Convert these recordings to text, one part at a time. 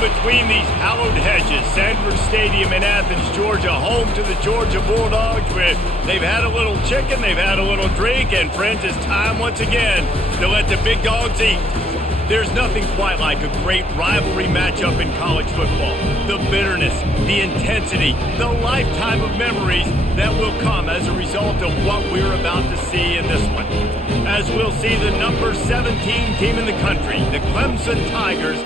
between these hallowed hedges. Sanford Stadium in Athens, Georgia, home to the Georgia Bulldogs. Where they've had a little chicken, they've had a little drink, and friends, it's time once again to let the big dogs eat. There's nothing quite like a great rivalry matchup in college football. The bitterness, the intensity, the lifetime of memories that will come as a result of what we're about to see in this one. As we'll see the number 17 team in the country, the Clemson Tigers,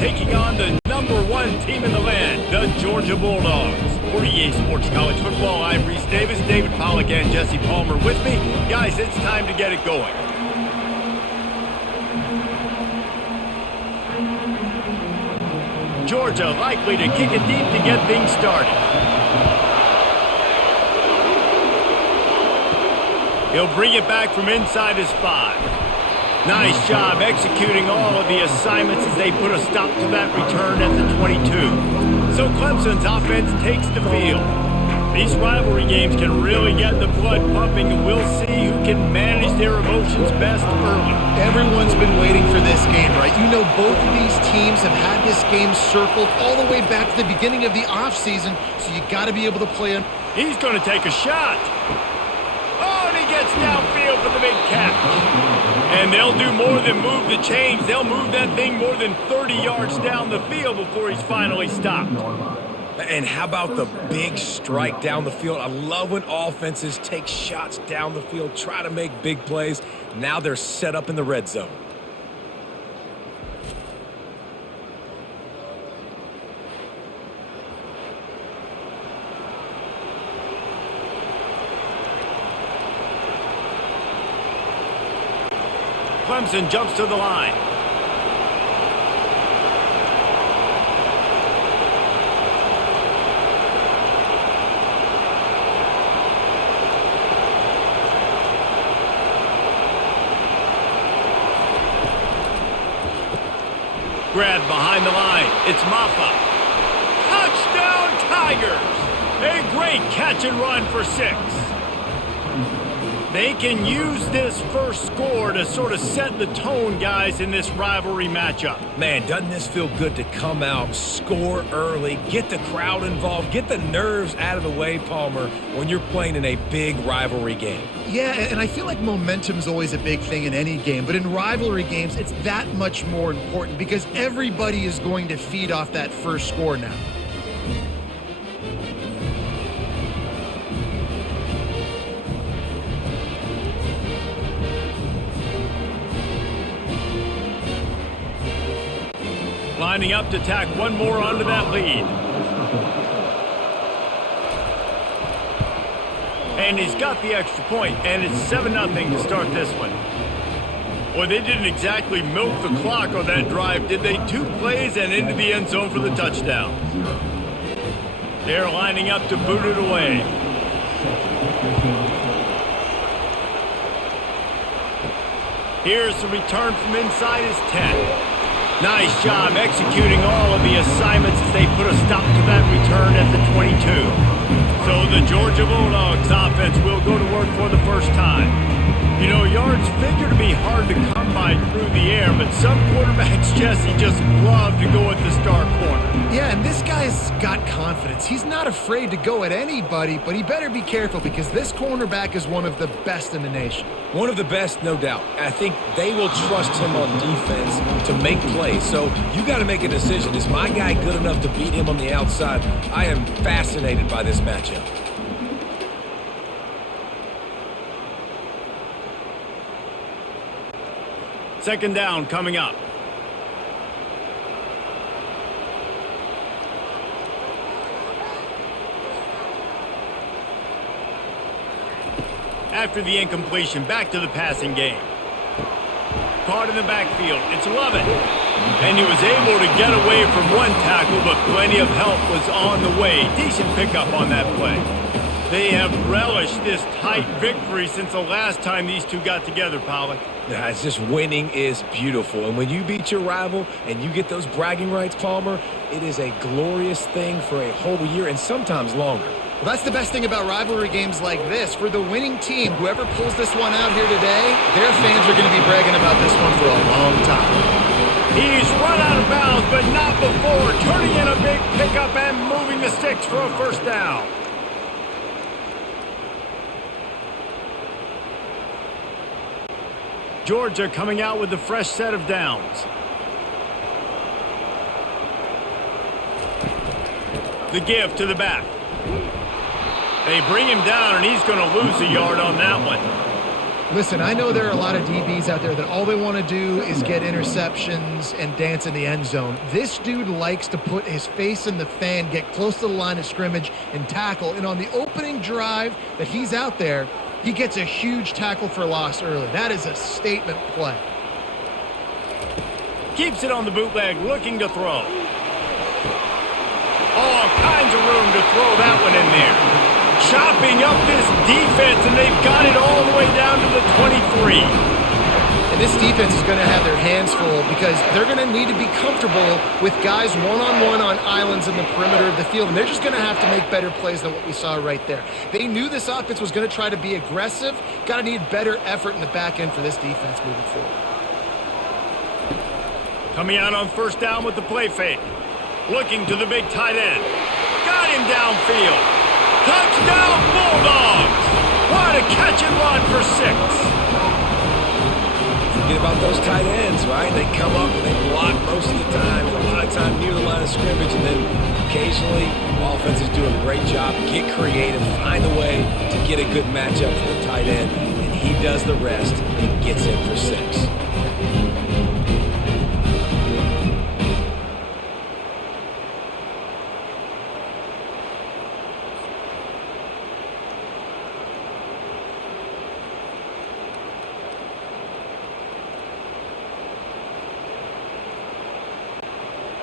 taking on the number 1 team in the land, the Georgia Bulldogs. For EA Sports College Football, I'm Reese Davis, David Pollack, and Jesse Palmer with me. Guys, it's time to get it going. Georgia likely to kick it deep to get things started. He'll bring it back from inside his 5. Nice job executing all of the assignments as they put a stop to that return at the 22. So Clemson's offense takes the field. These rivalry games can really get the blood pumping, and we'll see who can manage their emotions best early. Everyone's been waiting for this game, right? You know, both of these teams have had this game circled all the way back to the beginning of the offseason, so you got to be able to play him. He's going to take a shot. Oh, and he gets downfield for the big catch. And they'll do more than move the chains. They'll move that thing more than 30 yards down the field before he's finally stopped. And how about the big strike down the field? I love when offenses take shots down the field, try to make big plays. Now they're set up in the red zone. Clemson jumps to the line. Grabbed behind the line. It's Maffa. Touchdown, Tigers! A great catch and run for 6. They can use this first score to sort of set the tone, guys, in this rivalry matchup. Man, doesn't this feel good to come out, score early, get the crowd involved, get the nerves out of the way, Palmer, when you're playing in a big rivalry game? Yeah, and I feel like momentum's always a big thing in any game, but in rivalry games, it's that much more important because everybody is going to feed off that first score now. Lining up to tack one more onto that lead. And he's got the extra point, and it's 7-0 to start this one. Well, they didn't exactly milk the clock on that drive, did they? 2 plays and into the end zone for the touchdown. They're lining up to boot it away. Here's the return from inside his 10. Nice job executing all of the assignments as they put a stop to that return at the 22. So the Georgia Bulldogs offense will go to work for the first time. You know, yards figure to be hard to come by through the air, but some quarterbacks, Jesse, just love to go at the star corner. Yeah, and this guy's got confidence. He's not afraid to go at anybody, but he better be careful because this cornerback is one of the best in the nation. One of the best, no doubt. I think they will trust him on defense to make plays. So you got to make a decision. Is my guy good enough to beat him on the outside? I am fascinated by this matchup. Second down coming up. After the incompletion, back to the passing game. Caught in the backfield. It's Lovett. And he was able to get away from one tackle, but plenty of help was on the way. Decent pickup on that play. They have relished this tight victory since the last time these two got together, Pollack. Yeah, it's just winning is beautiful. And when you beat your rival and you get those bragging rights, Palmer, it is a glorious thing for a whole year and sometimes longer. Well, that's the best thing about rivalry games like this. For the winning team, whoever pulls this one out here today, their fans are going to be bragging about this one for a long time. He's run out of bounds, but not before turning in a big pickup and moving the sticks for a first down. Georgia coming out with a fresh set of downs. The give to the back. They bring him down, and he's going to lose a yard on that one. Listen, I know there are a lot of DBs out there that all they want to do is get interceptions and dance in the end zone. This dude likes to put his face in the fan, get close to the line of scrimmage, and tackle. And on the opening drive that he's out there, he gets a huge tackle for loss early. That is a statement play. Keeps it on the bootleg, looking to throw. All kinds of room to throw that one in there. Chopping up this defense, and they've got it all the way down to the 23. And this defense is going to have their hands full because they're going to need to be comfortable with guys one-on-one on islands in the perimeter of the field, and they're just going to have to make better plays than what we saw right there. They knew this offense was going to try to be aggressive. Got to need better effort in the back end for this defense moving forward. Coming out on first down with the play fake. Looking to the big tight end. Got him downfield. Touchdown Bulldogs! What a catch and run for 6. Forget about those tight ends, right? They come up and they block most of the time, and a lot of time near the line of scrimmage, and then occasionally offenses do a great job, get creative, find a way to get a good matchup for the tight end, and he does the rest and gets in for 6.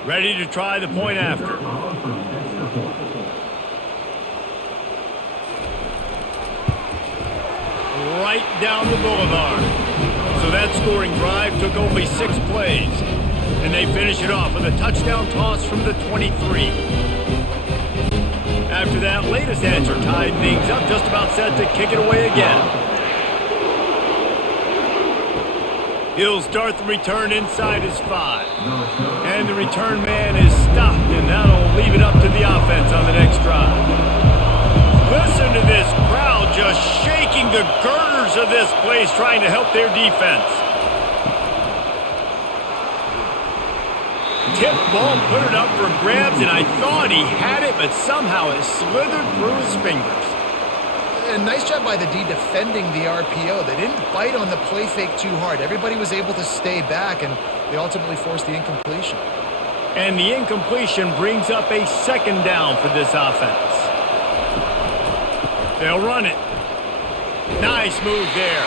Ready to try the point after. Right down the boulevard. So that scoring drive took only 6 plays. And they finish it off with a touchdown toss from the 23. After that latest answer tied things up, just about set to kick it away again. He'll start the return inside his 5. And the return man is stopped, and that'll leave it up to the offense on the next drive. Listen to this crowd just shaking the girders of this place, trying to help their defense. Tipped ball, put it up for grabs, and I thought he had it, but somehow it slithered through his fingers. A nice job by the D defending the RPO. They didn't bite on the play fake too hard. Everybody was able to stay back, and they ultimately forced the incompletion. And the incompletion brings up a second down for this offense. They'll run it. Nice move there.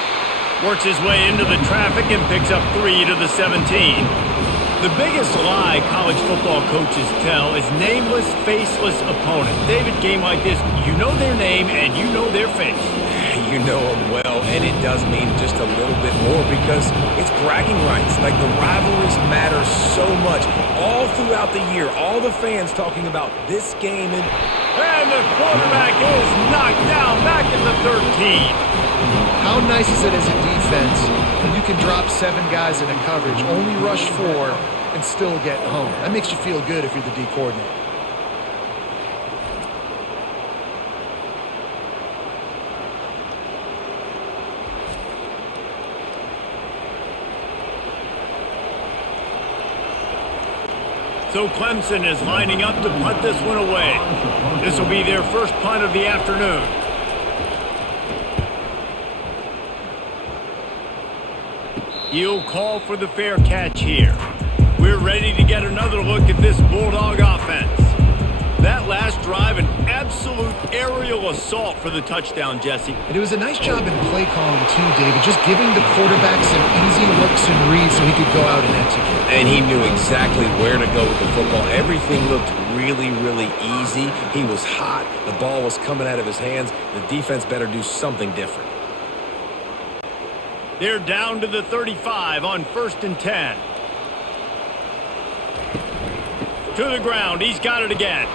Works his way into the traffic and picks up 3 to the 17. The biggest lie college football coaches tell is nameless, faceless opponent. David, game like this, you know their name and you know their face. You know them well, and it does mean just a little bit more because it's bragging rights. Like, the rivalries matter so much all throughout the year. All the fans talking about this game. And the quarterback is knocked down back in the 13. How nice is it as a defense when you can drop 7 guys in a coverage, only rush 4, and still get home? That makes you feel good if you're the D coordinator. So Clemson is lining up to punt this one away. This will be their first punt of the afternoon. He'll call for the fair catch here. We're ready to get another look at this Bulldog offense. That last drive, an absolute aerial assault for the touchdown, Jesse. And it was a nice job in play calling too, David, just giving the quarterback some easy looks and reads so he could go out and execute. And he knew exactly where to go with the football. Everything looked really, really easy. He was hot. The ball was coming out of his hands. The defense better do something different. They're down to the 35 on 1st and 10. To the ground. He's got it again.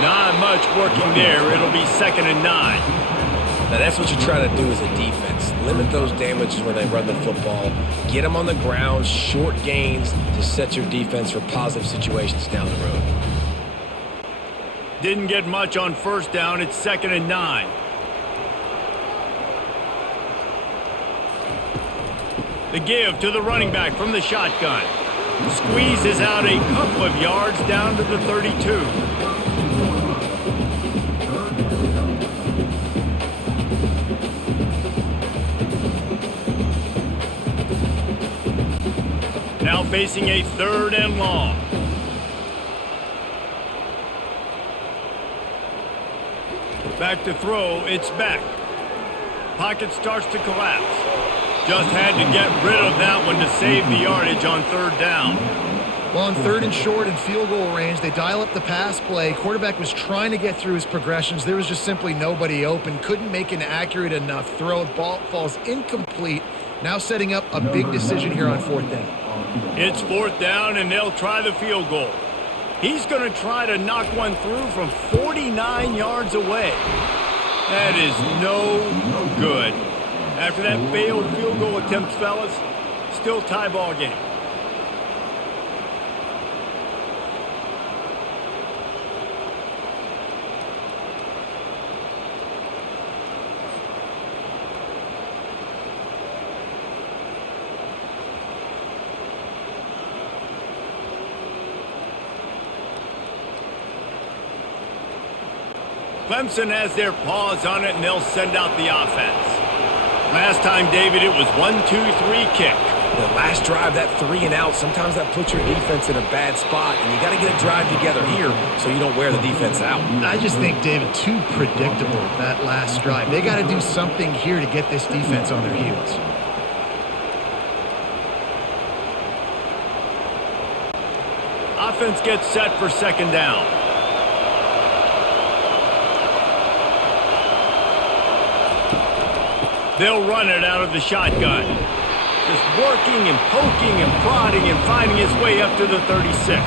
Not much working there. It'll be 2nd and 9. Now, that's what you're trying to do as a defense. Limit those damages when they run the football. Get them on the ground, short gains to set your defense for positive situations down the road. Didn't get much on first down. It's 2nd and 9. The give to the running back from the shotgun. Squeezes out a couple of yards down to the 32. Now facing a 3rd and long. Back to throw, it's back. Pocket starts to collapse. Just had to get rid of that one to save the yardage on 3rd down. Well, on 3rd and short and field goal range, they dial up the pass play. Quarterback was trying to get through his progressions. There was just simply nobody open. Couldn't make an accurate enough throw. Ball falls incomplete. Now setting up a big decision here on 4th down. It's 4th down, and they'll try the field goal. He's going to try to knock one through from 49 yards away. That is no good. After that failed field goal attempt, fellas, still tie ball game. Clemson has their paws on it, and they'll send out the offense. Last time, David, it was 1-2-3 kick. The last drive, that 3 and out, sometimes that puts your defense in a bad spot, and you got to get a drive together here so you don't wear the defense out. I just think, David, too predictable, that last drive. They got to do something here to get this defense on their heels. Offense gets set for 2nd down. They'll run it out of the shotgun. Just working and poking and prodding and finding his way up to the 36.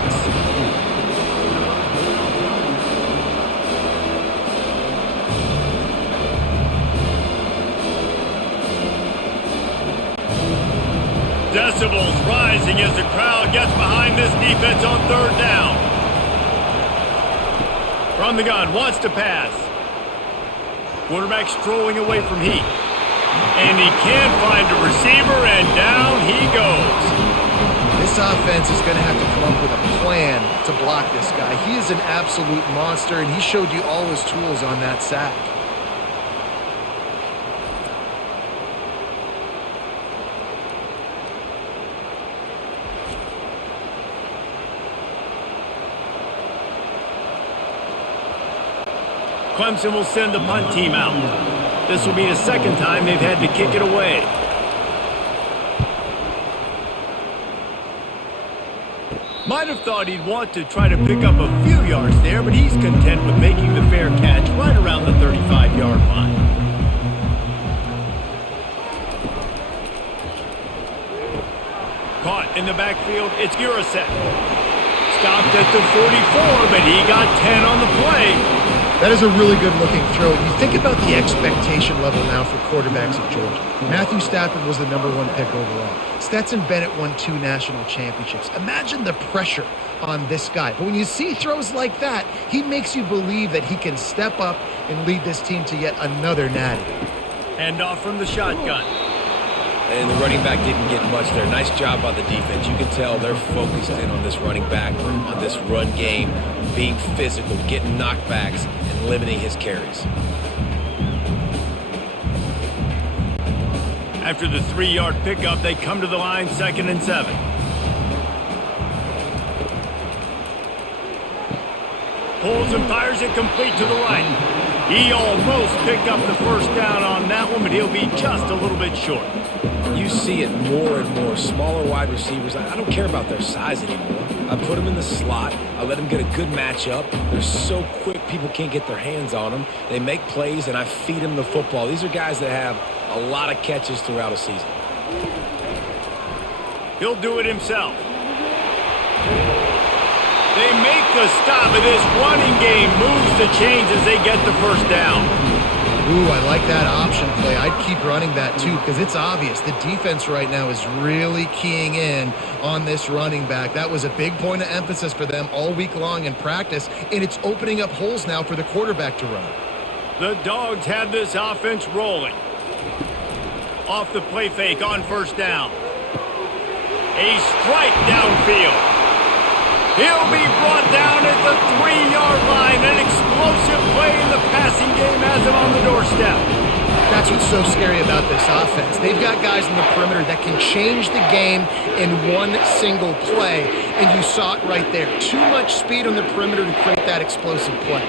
Decibels rising as the crowd gets behind this defense on 3rd down. From the gun, wants to pass. Quarterback strolling away from heat. And he can't find a receiver, and down he goes. This offense is going to have to come up with a plan to block this guy. He is an absolute monster, and he showed you all his tools on that sack. Clemson will send the punt team out. This will be the 2nd time they've had to kick it away. Might have thought he'd want to try to pick up a few yards there, but he's content with making the fair catch right around the 35-yard line. Caught in the backfield, it's Urasek. Stopped at the 44, but he got 10 on the play. That is a really good-looking throw. You think about the expectation level now for quarterbacks at Georgia. Matthew Stafford was the #1 pick overall. Stetson Bennett won 2 national championships. Imagine the pressure on this guy. But when you see throws like that, he makes you believe that he can step up and lead this team to yet another natty. Hand off from the shotgun. And the running back didn't get much there. Nice job by the defense. You can tell they're focused in on this running back, on this run game, being physical, getting knockbacks, and limiting his carries. After the 3-yard pickup, they come to the line, 2nd and 7. Pulls and fires it complete to the right. He almost picked up the 1st down on that one, but he'll be just a little bit short. You see it more and more. Smaller wide receivers, I don't care about their size anymore. I put them in the slot. I let them get a good matchup. They're so quick, people can't get their hands on them. They make plays, and I feed them the football. These are guys that have a lot of catches throughout a season. He'll do it himself. They make the stop, and this running game moves the chains as they get the 1st down. Ooh, I like that option play. I'd keep running that too because it's obvious the defense right now is really keying in on this running back. That was a big point of emphasis for them all week long in practice, and it's opening up holes now for the quarterback to run. The Dogs have this offense rolling. Off the play fake on first down. A strike downfield. He'll be brought down at the 3-yard line. An explosive play in the passing game has him on the doorstep. That's what's so scary about this offense. They've got guys in the perimeter that can change the game in one single play, and you saw it right there. Too much speed on the perimeter to create that explosive play.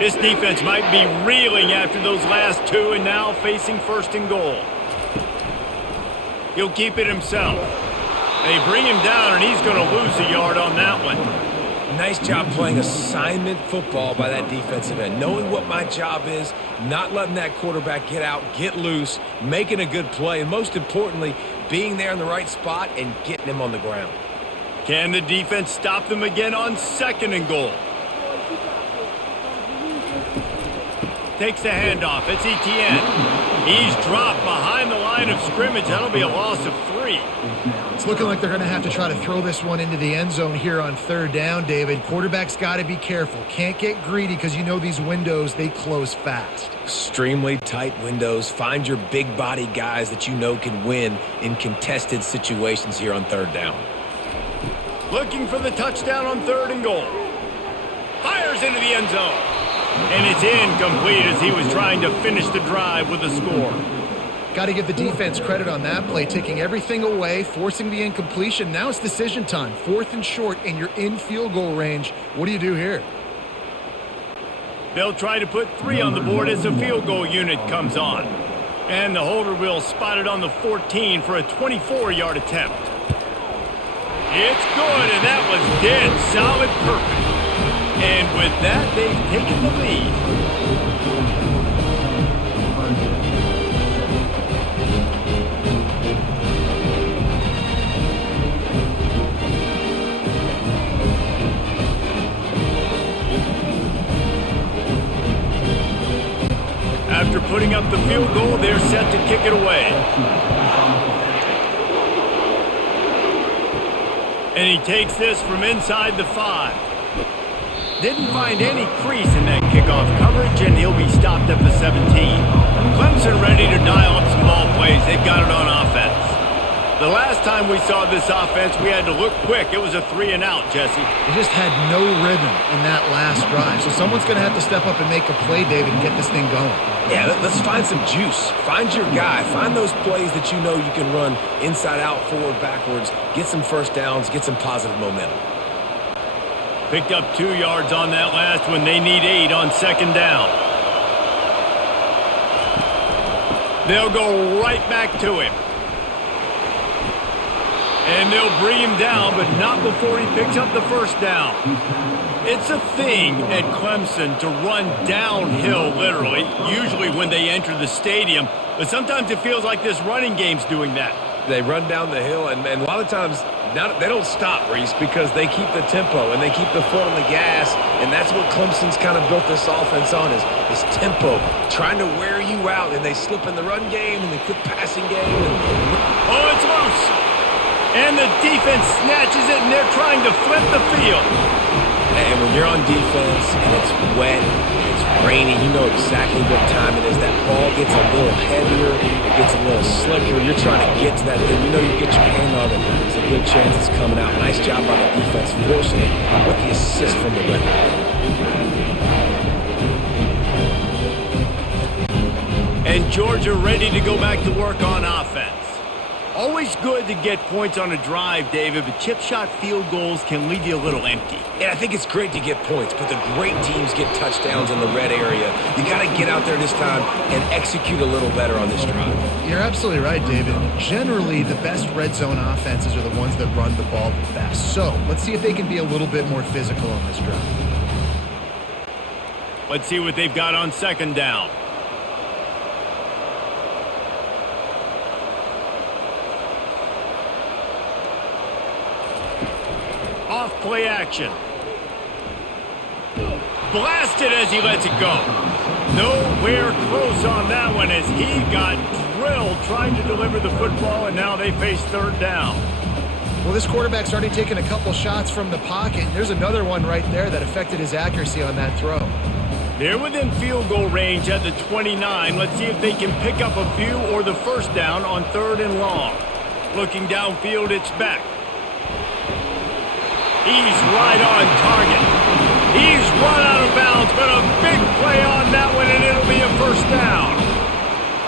This defense might be reeling after those last two and now facing first and goal. He'll keep it himself. They bring him down, and he's going to lose a yard on that one. Nice job playing assignment football by that defensive end. Knowing what my job is, not letting that quarterback get out, get loose, making a good play, and most importantly, being there in the right spot and getting him on the ground. Can the defense stop them again on second and goal? Takes the handoff. It's Etienne. He's dropped behind the line of scrimmage. That'll be a loss of 3. It's looking like they're going to have to try to throw this one into the end zone here on third down, David. Quarterback's got to be careful. Can't get greedy because you know these windows, they close fast. Extremely tight windows. Find your big body guys that you know can win in contested situations here on third down. Looking for the touchdown on third and goal. Fires into the end zone. And it's incomplete as he was trying to finish the drive with a score. Got to give the defense credit on that play, taking everything away, forcing the incompletion. Now it's decision time. 4th and short, and you're in field goal range. What do you do here? They'll try to put 3 on the board as the field goal unit comes on. And the holder will spot it on the 14 for a 24-yard attempt. It's good, and that was dead solid perfect. And with that, they've taken the lead. After putting up the field goal, they're set to kick it away. And he takes this from inside the 5. Didn't find any crease in that kickoff coverage, and he'll be stopped at the 17. Clemson ready to dial up some ball plays. They've got it on offense. The last time we saw this offense, we had to look quick. It was a 3-and-out, Jesse. They just had no rhythm in that last drive. So someone's going to have to step up and make a play, David, and get this thing going. Yeah, let's find some juice. Find your guy. Find those plays that you know you can run inside out, forward, backwards. Get some first downs. Get some positive momentum. Picked up 2 yards on that last one. They need 8 on second down. They'll go right back to him. And they'll bring him down, but not before he picks up the first down. It's a thing at Clemson to run downhill, literally, usually when they enter the stadium. But sometimes it feels like this running game's doing that. They run down the hill, and a lot of times they don't stop, Reese, because they keep the tempo and they keep the foot on the gas, and that's what Clemson's kind of built this offense on is tempo, trying to wear you out, and they slip in the run game and the quick passing game. Oh, it's loose. And the defense snatches it, and they're trying to flip the field. And when you're on defense and it's wet, it's rainy, you know exactly what time it is. That ball gets a little heavier, it gets a little slicker. You're trying to get to that thing. You know you get your hand on it. There's a good chance it's coming out. Nice job by the defense forcing it with the assist from the ref. And Georgia ready to go back to work on offense. Always good to get points on a drive, David, but chip shot field goals can leave you a little empty. Yeah, I think it's great to get points, but the great teams get touchdowns in the red area. You got to get out there this time and execute a little better on this drive. You're absolutely right, David. Generally, the best red zone offenses are the ones that run the ball the best. So let's see if they can be a little bit more physical on this drive. Let's see what they've got on second down. Off play action. Blasted as he lets it go. Nowhere close on that one as he got drilled trying to deliver the football, and now they face third down. Well, this quarterback's already taken a couple shots from the pocket. There's another one right there that affected his accuracy on that throw. They're within field goal range at the 29. Let's see if they can pick up a few or the first down on 3rd and long. Looking downfield, it's Beck. He's right on target. He's run out of bounds, but a big play on that one, and it'll be a first down.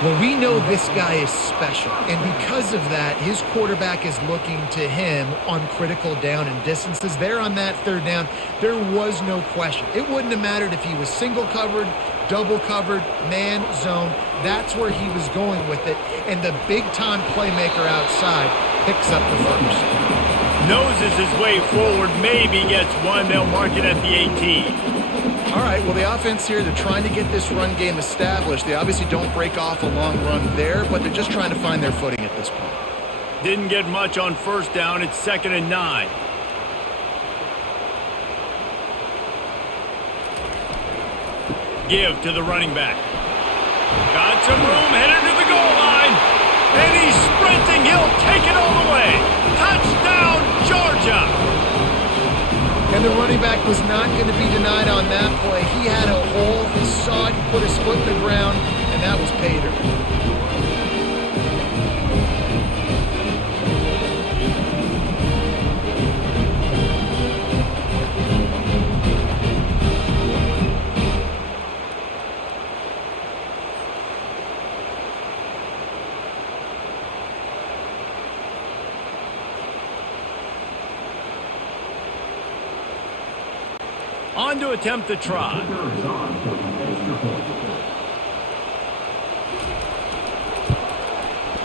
Well, we know this guy is special, and because of that, his quarterback is looking to him on critical down and distances. There on that 3rd down, there was no question. It wouldn't have mattered if he was single covered, double covered, man, zone. That's where he was going with it, and the big-time playmaker outside picks up the first. Noses his way forward, maybe gets one. They'll mark it at the 18. All right, well, the offense here, they're trying to get this run game established. They obviously don't break off a long run there, but they're just trying to find their footing at this point. Didn't get much on first down. It's 2nd and 9. Give to the running back. Got some room, headed to the goal line. And he's sprinting. He'll take it all the way. Touchdown, Georgia. And the running back was not going to be denied on that play. He had a hole. He saw it. He put his foot in the ground, and that was Pater. On to attempt the try.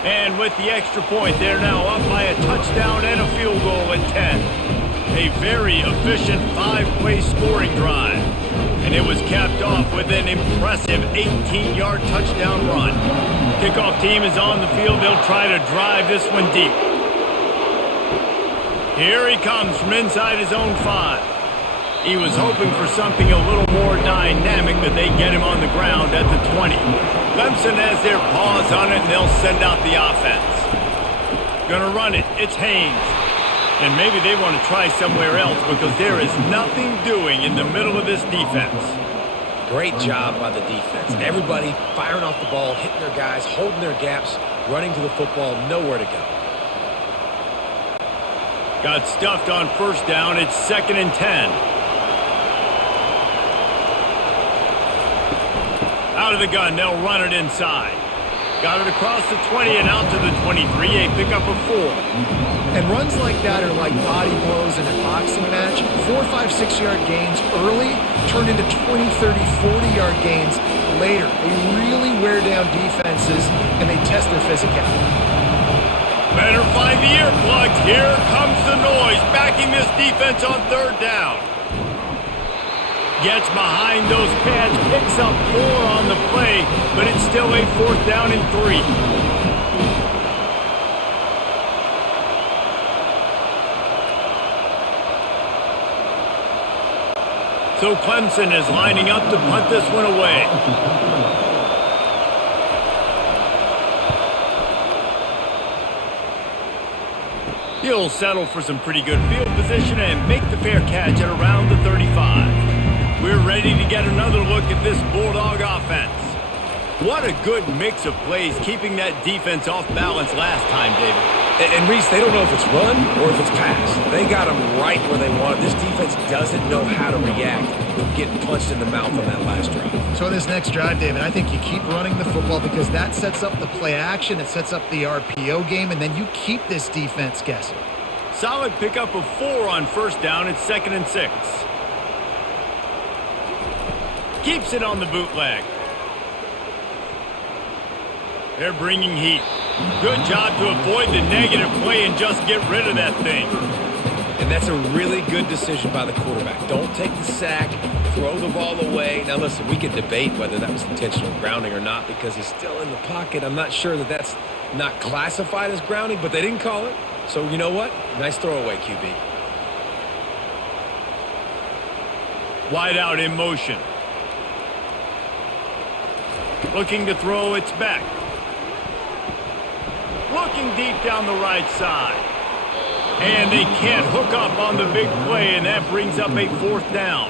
And with the extra point, they're now up by a touchdown and a field goal at 10. A very efficient 5-play scoring drive. And it was capped off with an impressive 18-yard touchdown run. Kickoff team is on the field. They'll try to drive this one deep. Here he comes from inside his own 5. He was hoping for something a little more dynamic, but they get him on the ground at the 20. Clemson has their paws on it, and they'll send out the offense. Gonna run it. It's Haynes. And maybe they want to try somewhere else because there is nothing doing in the middle of this defense. Great job by the defense. Everybody firing off the ball, hitting their guys, holding their gaps, running to the football, nowhere to go. Got stuffed on first down. It's 2nd and 10. Out of the gun, they'll run it inside. Got it across the 20 and out to the 23, a pickup of 4. And runs like that are like body blows in a boxing match. 4, 5, 6-yard gains early turn into 20, 30, 40-yard gains later. They really wear down defenses, and they test their physicality. Better find the earplugs. Here comes the noise, backing this defense on 3rd down. Gets behind those pads, picks up 4 on the play, but it's still a 4th down and 3. So Clemson is lining up to punt this one away. He'll settle for some pretty good field position and make the fair catch at around the 35. We're ready to get another look at this Bulldog offense. What a good mix of plays, keeping that defense off balance last time, David. And Reese, they don't know if it's run or if it's pass. They got them right where they want it. This defense doesn't know how to react to getting punched in the mouth on that last drive. So in this next drive, David, I think you keep running the football because that sets up the play action, it sets up the RPO game, and then you keep this defense guessing. Solid pickup of 4 on first down. It's 2nd and 6. Keeps it on the bootleg. They're bringing heat. Good job to avoid the negative play and just get rid of that thing. And that's a really good decision by the quarterback. Don't take the sack, throw the ball away. Now listen, we can debate whether that was intentional grounding or not because he's still in the pocket. I'm not sure that that's not classified as grounding, but they didn't call it. So you know what? Nice throwaway, QB. Wide out in motion. Looking to throw, it's back. Looking deep down the right side. And they can't hook up on the big play, and that brings up a 4th down.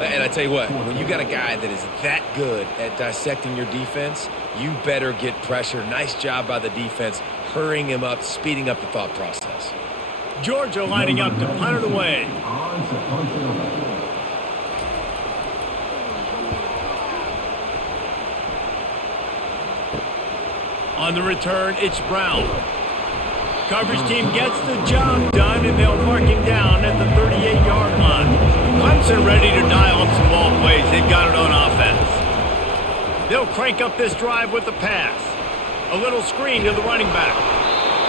And I tell you what, when you got a guy that is that good at dissecting your defense, you better get pressure. Nice job by the defense, hurrying him up, speeding up the thought process. Georgia lining up to punt it away. On the return, it's Brown. Coverage team gets the job done, and they'll mark him down at the 38-yard line. Clemson ready to dial up some ball plays. They've got it on offense. They'll crank up this drive with the pass. A little screen to the running back.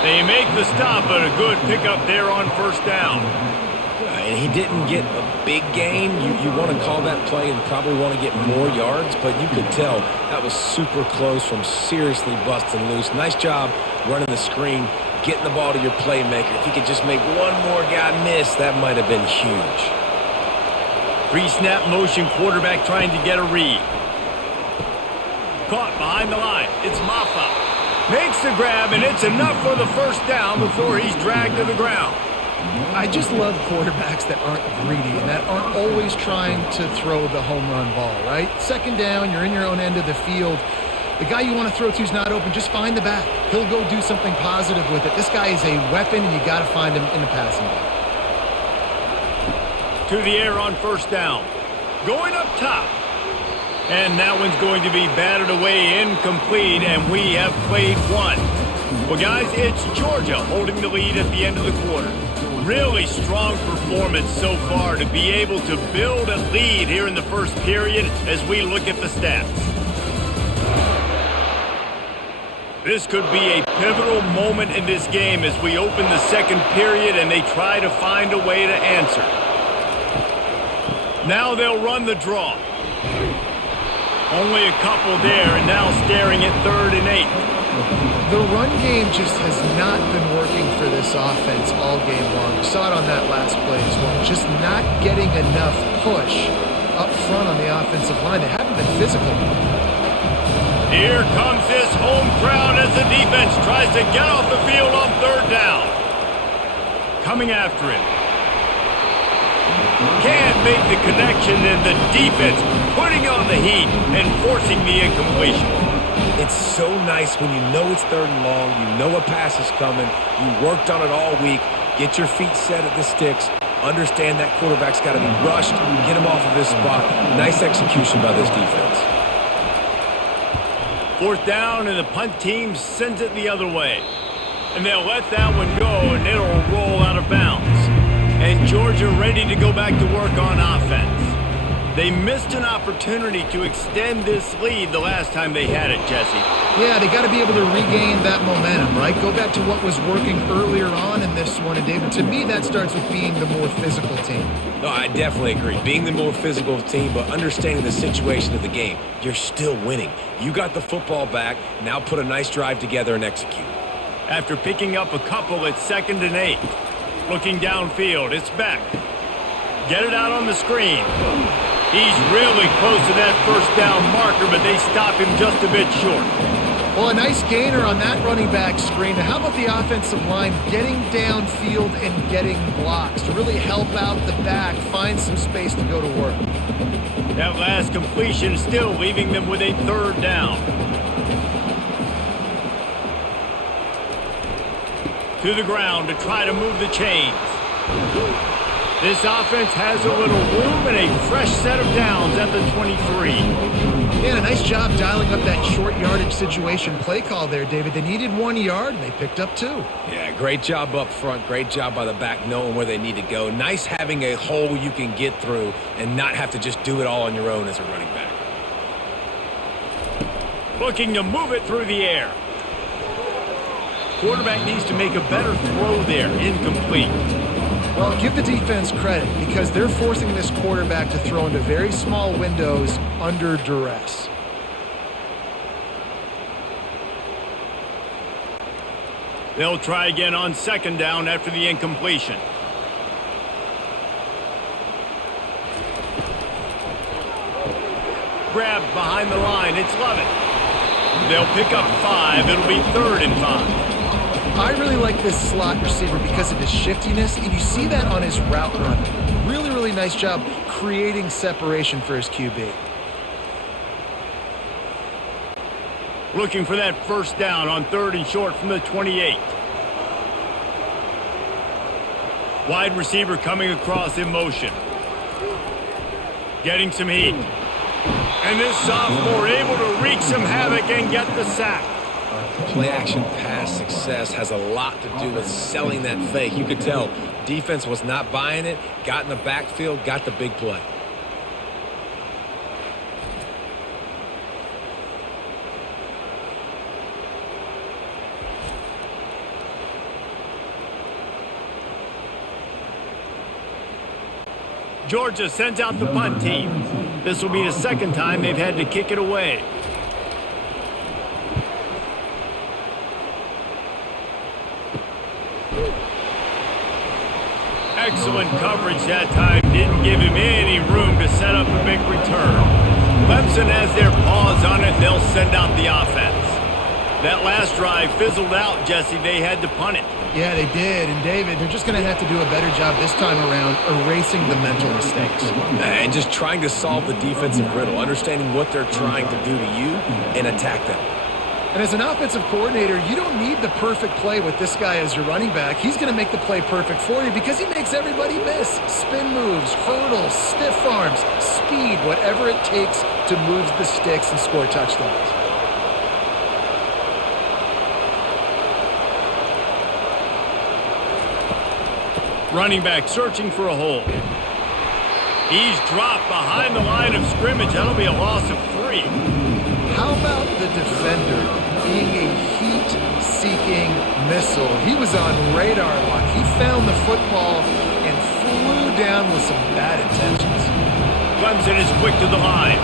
They make the stop, but a good pickup there on 1st down. And he didn't get a big gain. You want to call that play and probably want to get more yards, but you could tell that was super close from seriously busting loose. Nice job running the screen, getting the ball to your playmaker. If he could just make one more guy miss, that might have been huge. Pre-snap motion, quarterback trying to get a read. Caught behind the line. It's Maffa. Makes the grab, and it's enough for the 1st down before he's dragged to the ground. I just love quarterbacks that aren't greedy and that aren't always trying to throw the home run ball, right? 2nd down, you're in your own end of the field. The guy you want to throw to is not open. Just find the back. He'll go do something positive with it. This guy is a weapon, and you got to find him in the passing game. To the air on 1st down. Going up top. And that one's going to be batted away, incomplete, and we have played 1. Well, guys, it's Georgia holding the lead at the end of the quarter. Really strong performance so far to be able to build a lead here in the 1st period as we look at the stats. This could be a pivotal moment in this game as we open the 2nd period and they try to find a way to answer. Now they'll run the draw. Only a couple there, and now staring at 3rd and 8. The run game just has not been working for this offense all game long. We saw it on that last play as well. Just not getting enough push up front on the offensive line. They haven't been physical. Here comes this home crowd as the defense tries to get off the field on 3rd down. Coming after him. Can't make the connection, and the defense putting on the heat and forcing the incompletion. It's so nice when you know it's 3rd and long, you know a pass is coming, you worked on it all week, get your feet set at the sticks, understand that quarterback's got to be rushed, get him off of this spot. Nice execution by this defense. 4th down, and the punt team sends it the other way. And they'll let that one go, and it'll roll out of bounds. And Georgia ready to go back to work on offense. They missed an opportunity to extend this lead the last time they had it, Jesse. Yeah, they got to be able to regain that momentum, right? Go back to what was working earlier on in this one. And, David, to me, that starts with being the more physical team. No, I definitely agree. Being the more physical team, but understanding the situation of the game. You're still winning. You got the football back. Now put a nice drive together and execute. After picking up a couple at 2nd and 8. Looking downfield, it's back. Get it out on the screen. He's really close to that 1st down marker, but they stop him just a bit short. Well, a nice gainer on that running back screen. Now, how about the offensive line getting downfield and getting blocks to really help out the back, find some space to go to work? That last completion still leaving them with a 3rd down. To the ground to try to move the chains. This offense has a little room and a fresh set of downs at the 23. Yeah, a nice job dialing up that short yardage situation play call there, David. They needed 1 yard, and they picked up 2. Yeah, great job up front. Great job by the back knowing where they need to go. Nice having a hole you can get through and not have to just do it all on your own as a running back. Looking to move it through the air. Quarterback needs to make a better throw there. Incomplete. Well, give the defense credit because they're forcing this quarterback to throw into very small windows under duress. They'll try again on 2nd down after the incompletion. grabs behind the line. It's Lovett. They'll pick up 5. It'll be 3rd and 5. I really like this slot receiver because of his shiftiness, and you see that on his route run. Really, really nice job creating separation for his QB. Looking for that first down on 3rd and short from the 28. Wide receiver coming across in motion. Getting some heat. And this sophomore able to wreak some havoc and get the sack. Play action pass success has a lot to do with selling that fake. You could tell defense was not buying it, got in the backfield, got the big play. Georgia sends out the punt team. This will be the second time they've had to kick it away. Excellent coverage that time. Didn't give him any room to set up a big return. Clemson has their paws on it. They'll send out the offense. That last drive fizzled out, Jesse. They had to punt it. Yeah, they did. And, David, they're just going to have to do a better job this time around erasing the mental mistakes. And just trying to solve the defensive riddle, understanding what they're trying to do to you and attack them. And as an offensive coordinator, you don't need the perfect play with this guy as your running back. He's going to make the play perfect for you because he makes everybody miss. Spin moves, hurdles, stiff arms, speed, whatever it takes to move the sticks and score touchdowns. Running back searching for a hole. He's dropped behind the line of scrimmage. That'll be a loss of 3. How about the defender being a heat-seeking missile? He was on radar lock. He found the football and flew down with some bad intentions. Clemson is quick to the line.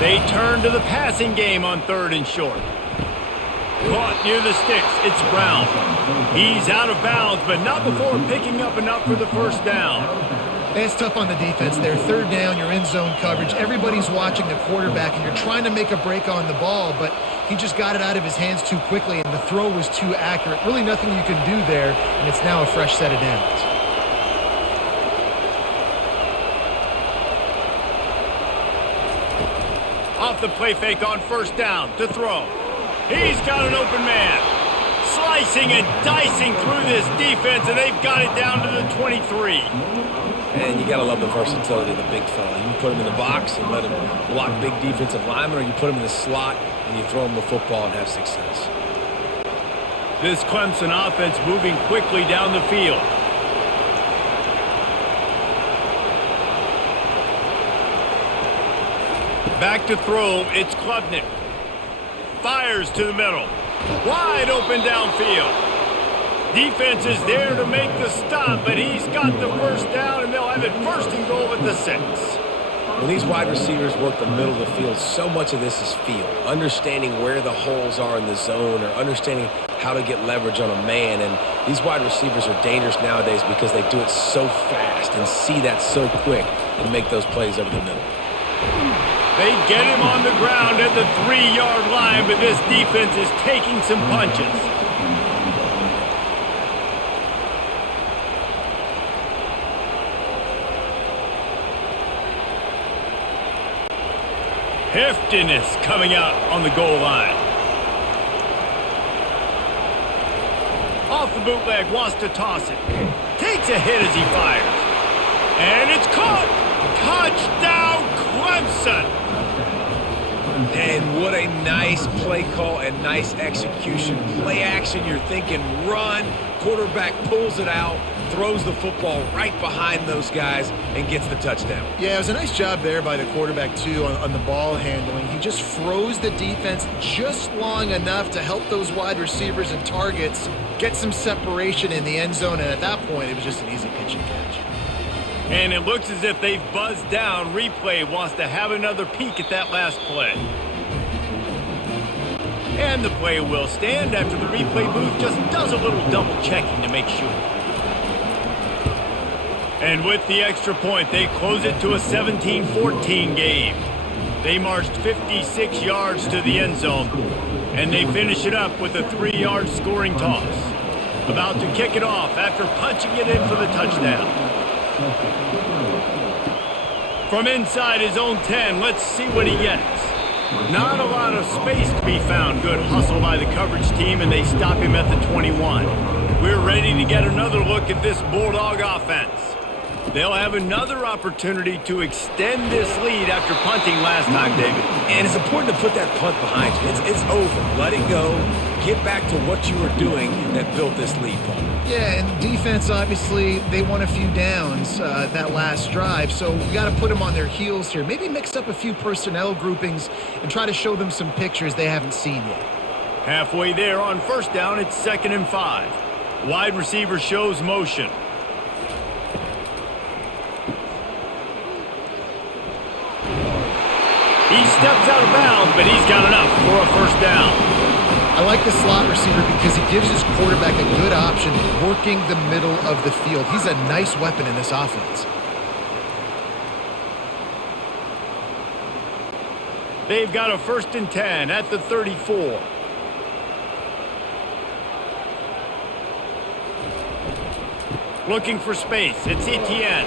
They turn to the passing game on 3rd and short. Caught near the sticks. It's Brown. He's out of bounds, but not before picking up enough for the first down. It's tough on the defense there. 3rd down, you're in zone coverage. Everybody's watching the quarterback, and you're trying to make a break on the ball, but he just got it out of his hands too quickly, and the throw was too accurate. Really nothing you can do there, and it's now a fresh set of downs. Off the play fake on 1st down to throw. He's got an open man. Slicing and dicing through this defense, and they've got it down to the 23. And you got to love the versatility of the big fella. You can put him in the box and let him block big defensive linemen, or you put him in the slot and you throw him the football and have success. This Clemson offense moving quickly down the field. Back to throw, it's Klubnik. Fires to the middle. Wide open downfield. Defense is there to make the stop, but he's got the first down, and they'll have it 1st and goal at the 6. When these wide receivers work the middle of the field, so much of this is feel. Understanding where the holes are in the zone, or understanding how to get leverage on a man. And these wide receivers are dangerous nowadays because they do it so fast and see that so quick and make those plays over the middle. They get him on the ground at the 3-yard line, but this defense is taking some punches. Heftiness coming out on the goal line. Off the bootleg, wants to toss it. Takes a hit as he fires. And it's caught! Touchdown, Clemson! And what a nice play call and nice execution. Play action, you're thinking run. Quarterback pulls it out, throws the football right behind those guys, and gets the touchdown. Yeah, it was a nice job there by the quarterback, too, on the ball handling. He just froze the defense just long enough to help those wide receivers and targets get some separation in the end zone, and at that point, it was just an easy pitch and catch. And it looks as if they've buzzed down. Replay wants to have another peek at that last play. And the play will stand after the replay booth just does a little double checking to make sure. And with the extra point, they close it to a 17-14 game. They marched 56 yards to the end zone, and they finish it up with a 3-yard scoring toss. About to kick it off after punching it in for the touchdown. From inside his own 10, let's see what he gets. Not a lot of space to be found. Good hustle by the coverage team, and they stop him at the 21. We're ready to get another look at this Bulldog offense. They'll have another opportunity to extend this lead after punting last time, David. And it's important to put that punt behind you. It's over. Let it go. Get back to what you were doing that built this lead, Paul. Yeah, and defense, obviously, they won a few downs that last drive, so we got to put them on their heels here. Maybe mix up a few personnel groupings and try to show them some pictures they haven't seen yet. Halfway there on first down, it's 2nd and 5. Wide receiver shows motion. He steps out of bounds, but he's got enough for a first down. I like the slot receiver because he gives his quarterback a good option working the middle of the field. He's a nice weapon in this offense. They've got a 1st and 10 at the 34. Looking for space. It's Etienne.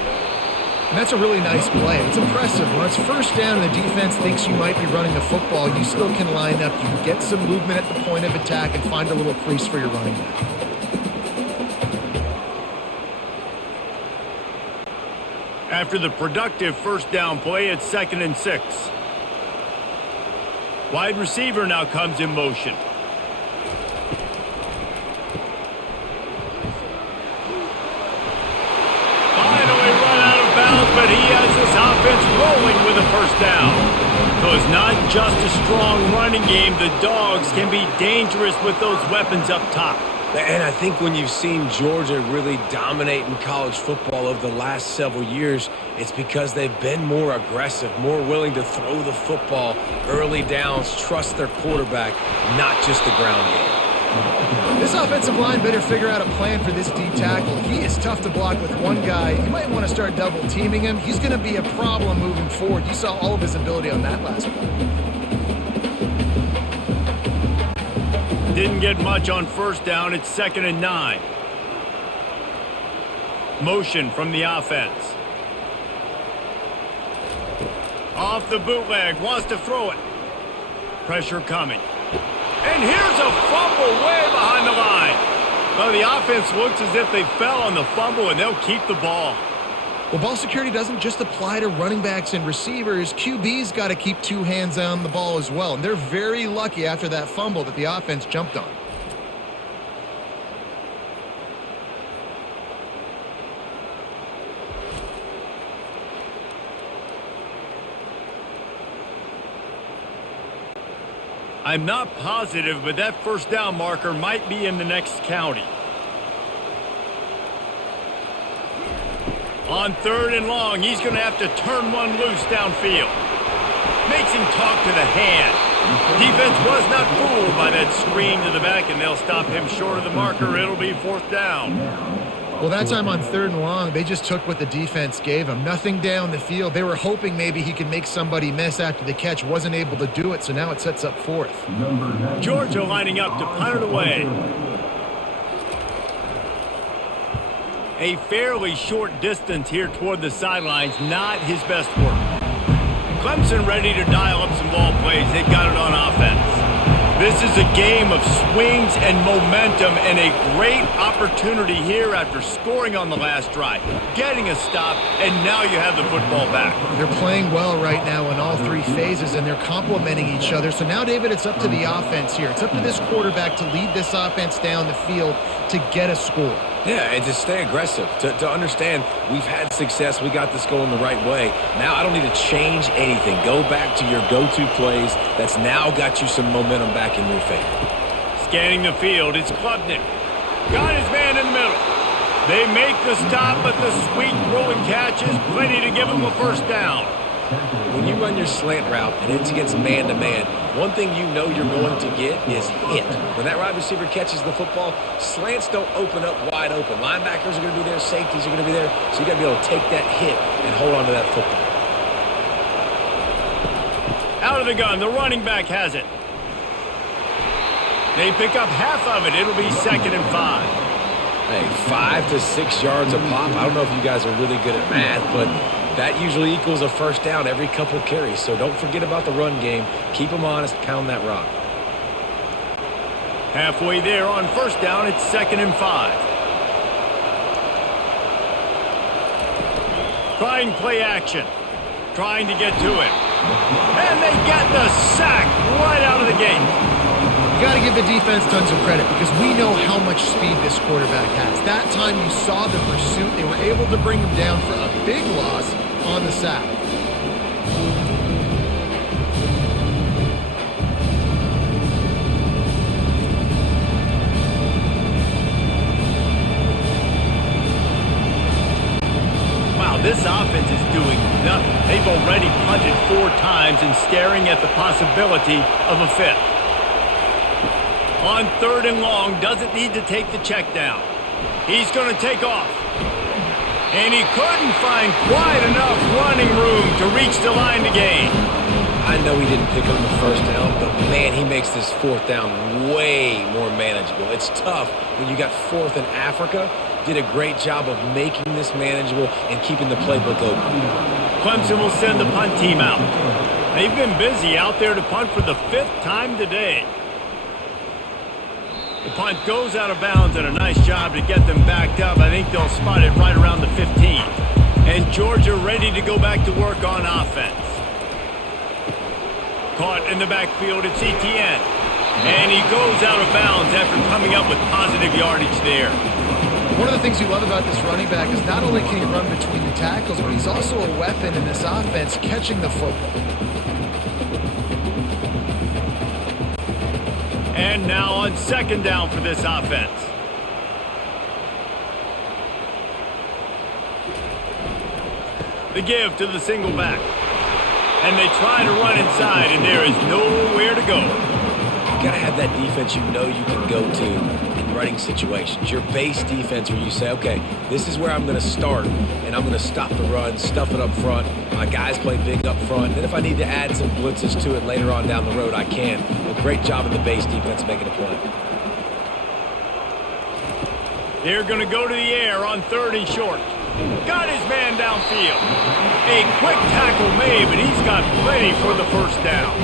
And that's a really nice play. It's impressive. When it's first down and the defense thinks you might be running the football, you still can line up. You can get some movement at the point of attack and find a little crease for your running back. After the productive first down play, it's 2nd and 6. Wide receiver now comes in motion. But he has this offense rolling with a first down. So it's not just a strong running game. The Dogs can be dangerous with those weapons up top. And I think when you've seen Georgia really dominate in college football over the last several years, it's because they've been more aggressive, more willing to throw the football, early downs, trust their quarterback, not just the ground game. This offensive line better figure out a plan for this D tackle. He is tough to block with one guy. You might want to start double teaming him. He's going to be a problem moving forward. You saw all of his ability on that last play. Didn't get much on first down. It's 2nd and 9. Motion from the offense. Off the bootleg. Wants to throw it. Pressure coming. And here's a fumble way behind the line. Well, the offense looks as if they fell on the fumble, and they'll keep the ball. Well, ball security doesn't just apply to running backs and receivers. QB's got to keep two hands on the ball as well. And they're very lucky after that fumble that the offense jumped on. I'm not positive, but that first down marker might be in the next county. On 3rd and long, he's going to have to turn one loose downfield. Makes him talk to the hand. Defense was not fooled by that screen to the back, and they'll stop him short of the marker. It'll be 4th down. Well, that time on 3rd and long, they just took what the defense gave him. Nothing down the field. They were hoping maybe he could make somebody miss after the catch. Wasn't able to do it, so now it sets up 4th. Georgia lining up to punt it away. A fairly short distance here toward the sidelines. Not his best work. Clemson ready to dial up some ball plays. They've got it on offense. This is a game of swings and momentum, and a great opportunity here after scoring on the last drive, getting a stop, and now you have the football back. They're playing well right now in all three phases, and they're complementing each other. So now, David, it's up to the offense here. It's up to this quarterback to lead this offense down the field to get a score. Yeah, and to stay aggressive, to understand we've had success, we got this going the right way. Now I don't need to change anything. Go back to your go-to plays. That's now got you some momentum back in your favor. Scanning the field, it's Klubnik. Got his man in the middle. They make the stop, but the sweet rolling catch is plenty to give him a first down. When you run your slant route and it's against man-to-man, one thing you know you're going to get is hit. When that wide receiver catches the football, slants don't open up wide open. Linebackers are going to be there, safeties are going to be there, so you got to be able to take that hit and hold on to that football. Out of the gun, the running back has it. They pick up half of it. It'll be 2nd and 5. Hey, 5 to 6 yards a pop. I don't know if you guys are really good at math, but that usually equals a first down every couple carries. So don't forget about the run game. Keep them honest. Pound that rock. Halfway there on first down, it's 2nd and 5. Trying play action. Trying to get to it. And they get the sack right out of the gate. You got to give the defense tons of credit because we know how much speed this quarterback has. That time you saw the pursuit. They were able to bring him down for a big loss on the sack. Wow, this offense is doing nothing. They've already punted 4 times and staring at the possibility of a 5th. On 3rd and long, doesn't need to take the check down. He's going to take off. And he couldn't find quite enough running room to reach the line to gain. I know he didn't pick up the first down, but man, he makes this 4th down way more manageable. It's tough when you got 4th in Africa. Did a great job of making this manageable and keeping the playbook open. Clemson will send the punt team out. They've been busy out there to punt for the 5th time today. The punt goes out of bounds, and a nice job to get them backed up. I think they'll spot it right around the 15. And Georgia ready to go back to work on offense. Caught in the backfield, it's Etienne. And he goes out of bounds after coming up with positive yardage there. One of the things you love about this running back is not only can he run between the tackles, but he's also a weapon in this offense catching the football. And now on 2nd down for this offense. The give to the single back. And they try to run inside, and there is nowhere to go. You got to have that defense you know you can go to in running situations. Your base defense where you say, okay, this is where I'm going to start, and I'm going to stop the run, stuff it up front. My guys play big up front. Then if I need to add some blitzes to it later on down the road, I can. A great job in the base defense making a play. They're going to go to the air on 3rd and short. Got his man downfield. A quick tackle made, but he's got plenty for the first down.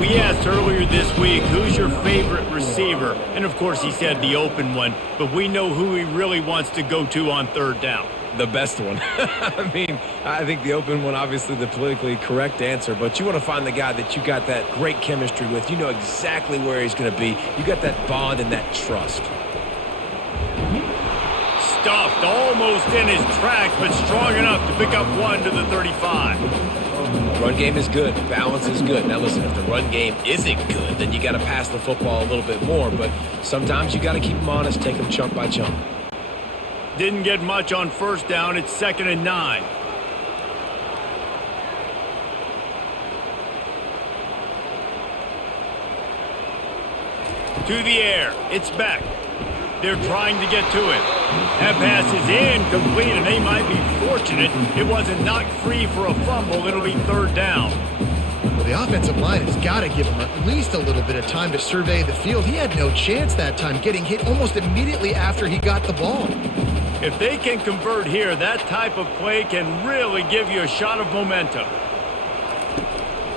We asked earlier this week, who's your favorite receiver? And of course he said the open one, but we know who he really wants to go to on 3rd down. The best one. I mean, I think the open one, obviously the politically correct answer, but you want to find the guy that you got that great chemistry with. You know exactly where he's going to be. You got that bond and that trust. Stuffed almost in his tracks, but strong enough to pick up 1 to the 35. Run game is good. Balance is good. Now listen, if the run game isn't good, then you got to pass the football a little bit more, but sometimes you got to keep them honest, take them chunk by chunk. Didn't get much on 1st down. It's 2nd and 9. To the air. It's back. They're trying to get to it. That pass is incomplete, and they might be fortunate it wasn't knocked free for a fumble. It'll be 3rd down. Well, the offensive line has got to give him at least a little bit of time to survey the field. He had no chance that time, getting hit almost immediately after he got the ball. If they can convert here, that type of play can really give you a shot of momentum.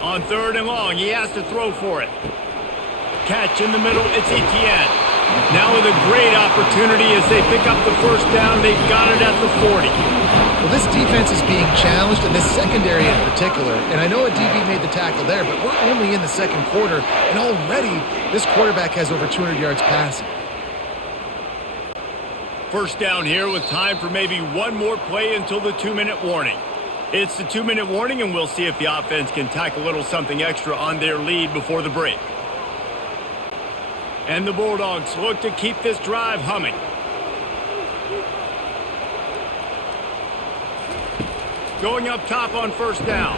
On 3rd and long, he has to throw for it. Catch in the middle, it's Etienne. Now with a great opportunity as they pick up the first down, they've got it at the 40. Well, this defense is being challenged, and this secondary in particular. And I know a DB made the tackle there, but we're only in the 2nd quarter, and already this quarterback has over 200 yards passing. First down here with time for maybe one more play until the 2-minute warning. It's the 2-minute warning, and we'll see if the offense can tack a little something extra on their lead before the break. And the Bulldogs look to keep this drive humming. Going up top on 1st down.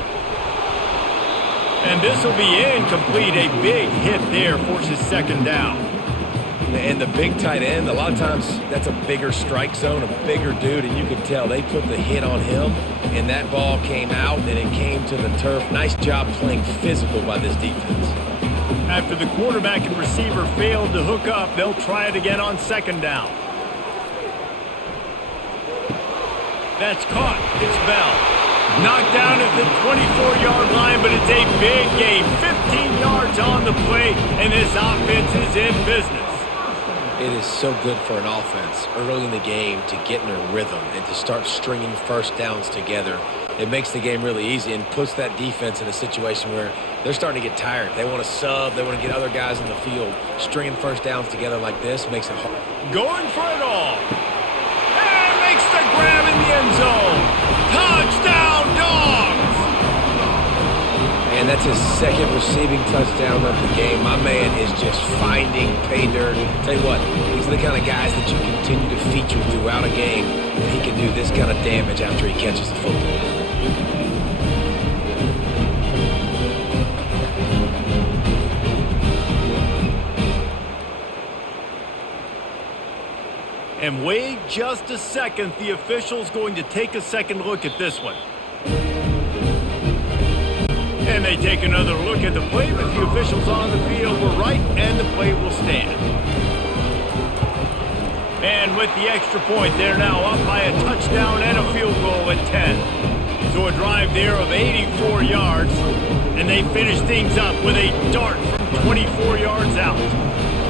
And this will be incomplete. A big hit there forces second down. And the big tight end, a lot of times that's a bigger strike zone, a bigger dude, and you can tell they put the hit on him, and that ball came out, and it came to the turf. Nice job playing physical by this defense. After the quarterback and receiver failed to hook up, they'll try it again on second down. That's caught. It's Bell. Knocked down at the 24-yard line, but it's a big gain. 15 yards on the play, and this offense is in business. It is so good for an offense early in the game to get in a rhythm and to start stringing first downs together. It makes the game really easy and puts that defense in a situation where they're starting to get tired. They want to sub. They want to get other guys in the field. Stringing first downs together like this makes it hard. Going for it all. And makes the grab in the end zone. Touchdown, Dogs! And that's his second receiving touchdown of the game. My man is just finding pay dirt. Tell you what, these are the kind of guys that you continue to feature throughout a game when he can do this kind of damage after he catches the football. And wait just a second. The official's going to take a second look at this one. And they take another look at the play, but the officials on the field were right, and the play will stand. And with the extra point, they're now up by a touchdown and a field goal at 10. So a drive there of 84 yards, and they finish things up with a dart from 24 yards out.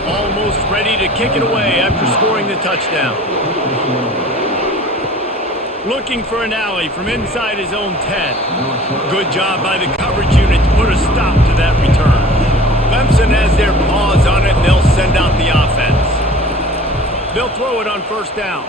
Almost ready to kick it away after scoring the touchdown. Looking for an alley from inside his own 10. Good job by the coverage unit to put a stop to that return. Clemson has their paws on it, and they'll send out the offense. They'll throw it on first down.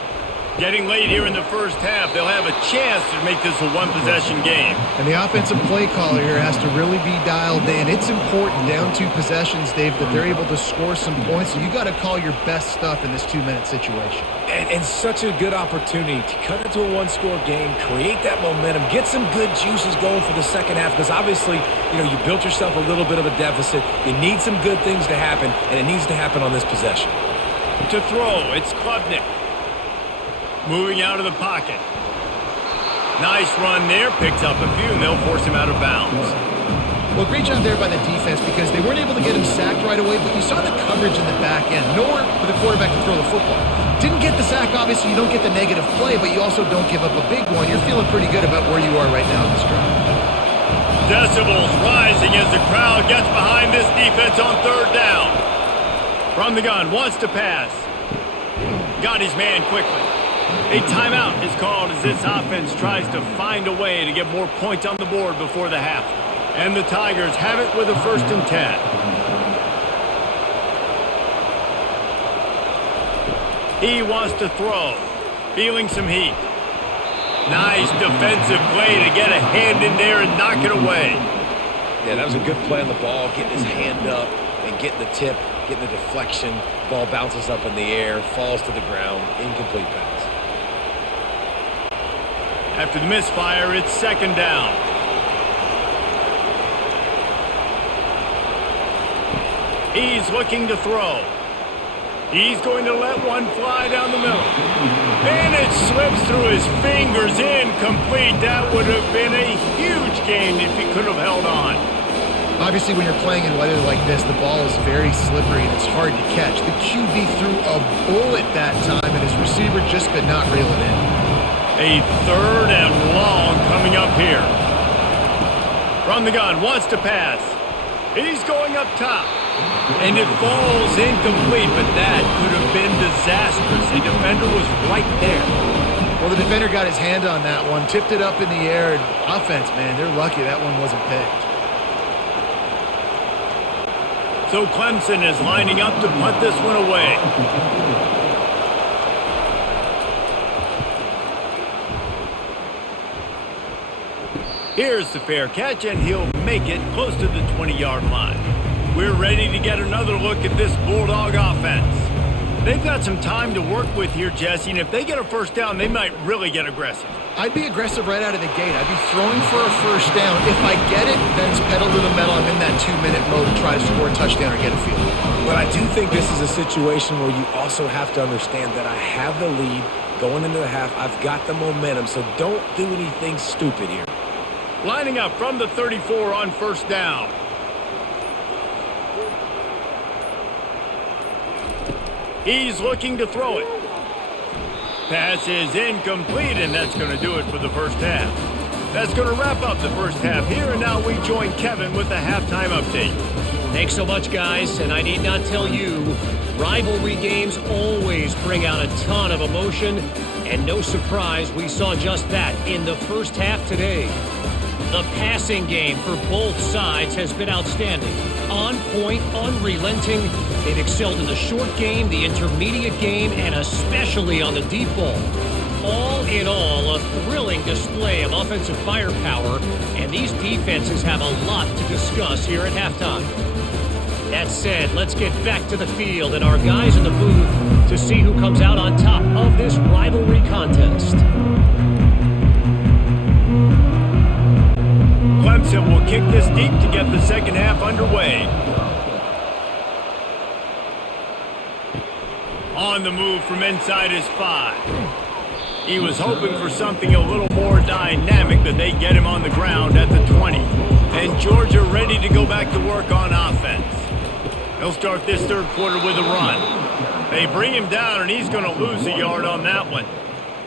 Getting late here in the first half, they'll have a chance to make this a one-possession game. And the offensive play caller here has to really be dialed in. It's important down 2 possessions, Dave, that they're able to score some points. So you got to call your best stuff in this 2-minute situation. And such a good opportunity to cut into a one-score game, create that momentum, get some good juices going for the second half. Because obviously, you built yourself a little bit of a deficit. You need some good things to happen, and it needs to happen on this possession. To throw, it's Klubnik. Moving out of the pocket. Nice run there. Picks up a few, and they'll force him out of bounds. Well, great job there by the defense because they weren't able to get him sacked right away, but you saw the coverage in the back end. Nowhere for the quarterback to throw the football. Didn't get the sack, obviously. You don't get the negative play, but you also don't give up a big one. You're feeling pretty good about where you are right now in this drive. Decibels rising as the crowd gets behind this defense on third down. From the gun, wants to pass. Got his man quickly. A timeout is called as this offense tries to find a way to get more points on the board before the half. And the Tigers have it with a 1st and 10. He wants to throw. Feeling some heat. Nice defensive play to get a hand in there and knock it away. Yeah, that was a good play on the ball, getting his hand up and getting the tip, getting the deflection. Ball bounces up in the air, falls to the ground, incomplete pass. After the misfire, it's second down. He's looking to throw. He's going to let one fly down the middle. And it slips through his fingers, incomplete. That would have been a huge gain if he could have held on. Obviously, when you're playing in weather like this, the ball is very slippery and it's hard to catch. The QB threw a bullet that time, and his receiver just could not reel it in. A 3rd and long coming up here. From the gun, wants to pass. He's going up top. And it falls incomplete, but that could have been disastrous. The defender was right there. Well, the defender got his hand on that one, tipped it up in the air. Offense, man, they're lucky that one wasn't picked. So Clemson is lining up to punt this one away. Here's the fair catch, and he'll make it close to the 20-yard line. We're ready to get another look at this Bulldog offense. They've got some time to work with here, Jesse, and if they get a first down, they might really get aggressive. I'd be aggressive right out of the gate. I'd be throwing for a first down. If I get it, then it's pedal to the metal. I'm in that 2-minute mode to try to score a touchdown or get a field goal. But I do think this is a situation where you also have to understand that I have the lead going into the half. I've got the momentum, so don't do anything stupid here. Lining up from the 34 on first down. He's looking to throw it. Pass is incomplete, and that's going to do it for the first half. That's going to wrap up the first half here, and now we join Kevin with the halftime update. Thanks so much, guys, and I need not tell you, rivalry games always bring out a ton of emotion, and no surprise, we saw just that in the first half today. The passing game for both sides has been outstanding. On point, unrelenting. They've excelled in the short game, the intermediate game, and especially on the deep ball. All in all, a thrilling display of offensive firepower, and these defenses have a lot to discuss here at halftime. That said, let's get back to the field and our guys in the booth to see who comes out on top of this rivalry contest. Clemson will kick this deep to get the second half underway. On the move from inside his 5. He was hoping for something a little more dynamic, but they get him on the ground at the 20. And Georgia ready to go back to work on offense. He'll start this third quarter with a run. They bring him down, and he's going to lose a yard on that one.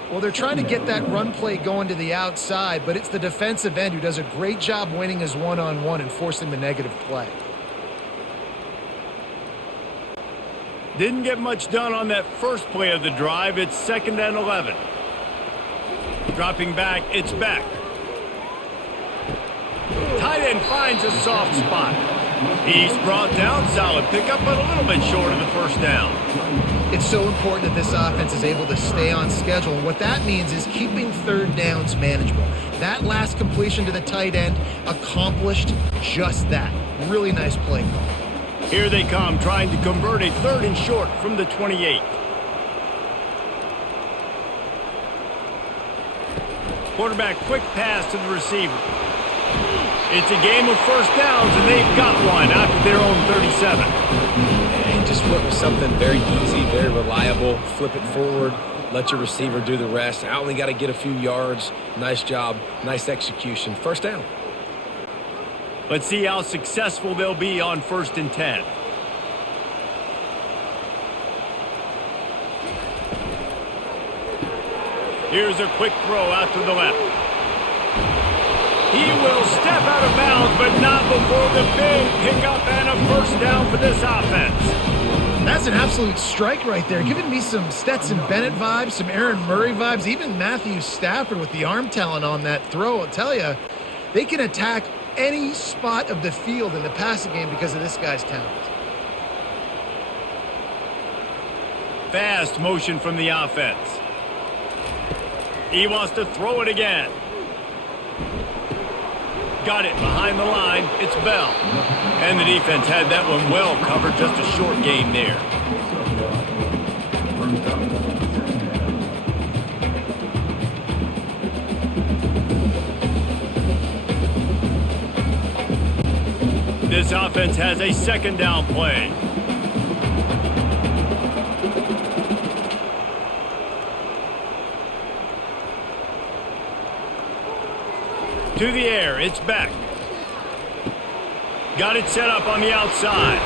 Well, they're trying to get that run play going to the outside, but it's the defensive end who does a great job winning his one-on-one and forcing the negative play. Didn't get much done on that first play of the drive. It's 2nd and 11. Dropping back, it's Beck. Tight end finds a soft spot. He's brought down, solid pickup, but a little bit short of the first down. It's so important that this offense is able to stay on schedule. And what that means is keeping third downs manageable. That last completion to the tight end accomplished just that. Really nice play call. Here they come, trying to convert a 3rd and short from the 28. Quarterback quick pass to the receiver. It's a game of first downs, and they've got one out to their own 37. And just went with something very easy, very reliable. Flip it forward, let your receiver do the rest. I only got to get a few yards. Nice job, nice execution. First down. Let's see how successful they'll be on 1st and 10. Here's a quick throw out to the left. He will step out of bounds, but not before the big pickup and a first down for this offense. That's an absolute strike right there, giving me some Stetson Bennett vibes, some Aaron Murray vibes, even Matthew Stafford with the arm talent on that throw. I'll tell you, they can attack any spot of the field in the passing game because of this guy's talent. Fast motion from the offense. He wants to throw it again. Got it behind the line. It's Bell. And the defense had that one well covered. Just a short game there. This offense has a 2nd down play. To the air, it's Beck. Got it set up on the outside.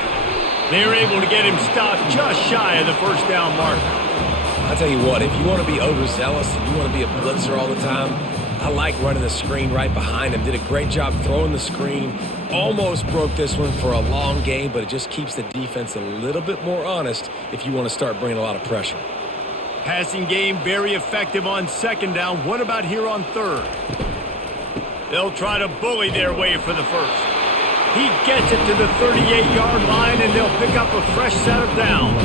They were able to get him stopped just shy of the first down marker. I'll tell you what, if you want to be overzealous and you want to be a blitzer all the time, I like running the screen right behind him. Did a great job throwing the screen. Almost broke this one for a long game, but it just keeps the defense a little bit more honest if you want to start bringing a lot of pressure. Passing game very effective on 2nd down. What about here on 3rd? They'll try to bully their way for the first. He gets it to the 38-yard line, and they'll pick up a fresh set of downs.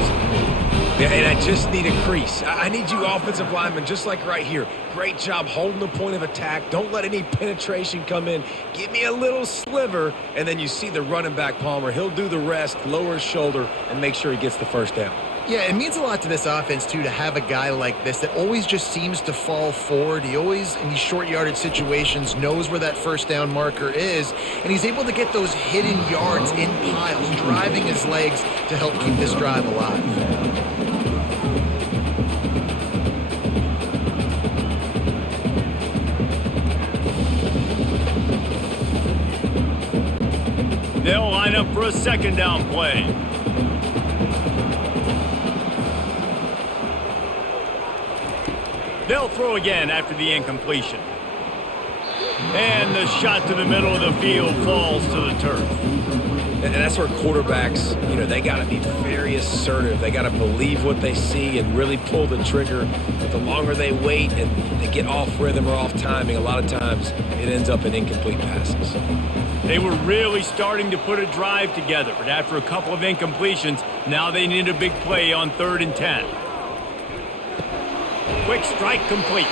Yeah, and I just need a crease. I need you offensive linemen, just like right here. Great job holding the point of attack. Don't let any penetration come in. Give me a little sliver, and then you see the running back, Palmer. He'll do the rest, lower his shoulder, and make sure he gets the first down. Yeah, it means a lot to this offense, too, to have a guy like this that always just seems to fall forward. He always, in these short yardage situations, knows where that first down marker is, and he's able to get those hidden yards in piles, driving his legs to help keep this drive alive. They'll line up for a second down play. They'll throw again after the incompletion. And the shot to the middle of the field falls to the turf. And that's where quarterbacks, they got to be very assertive. They got to believe what they see and really pull the trigger. But the longer they wait and they get off rhythm or off timing, a lot of times it ends up in incomplete passes. They were really starting to put a drive together, but after a couple of incompletions, now they need a big play on 3rd and 10. Quick strike complete.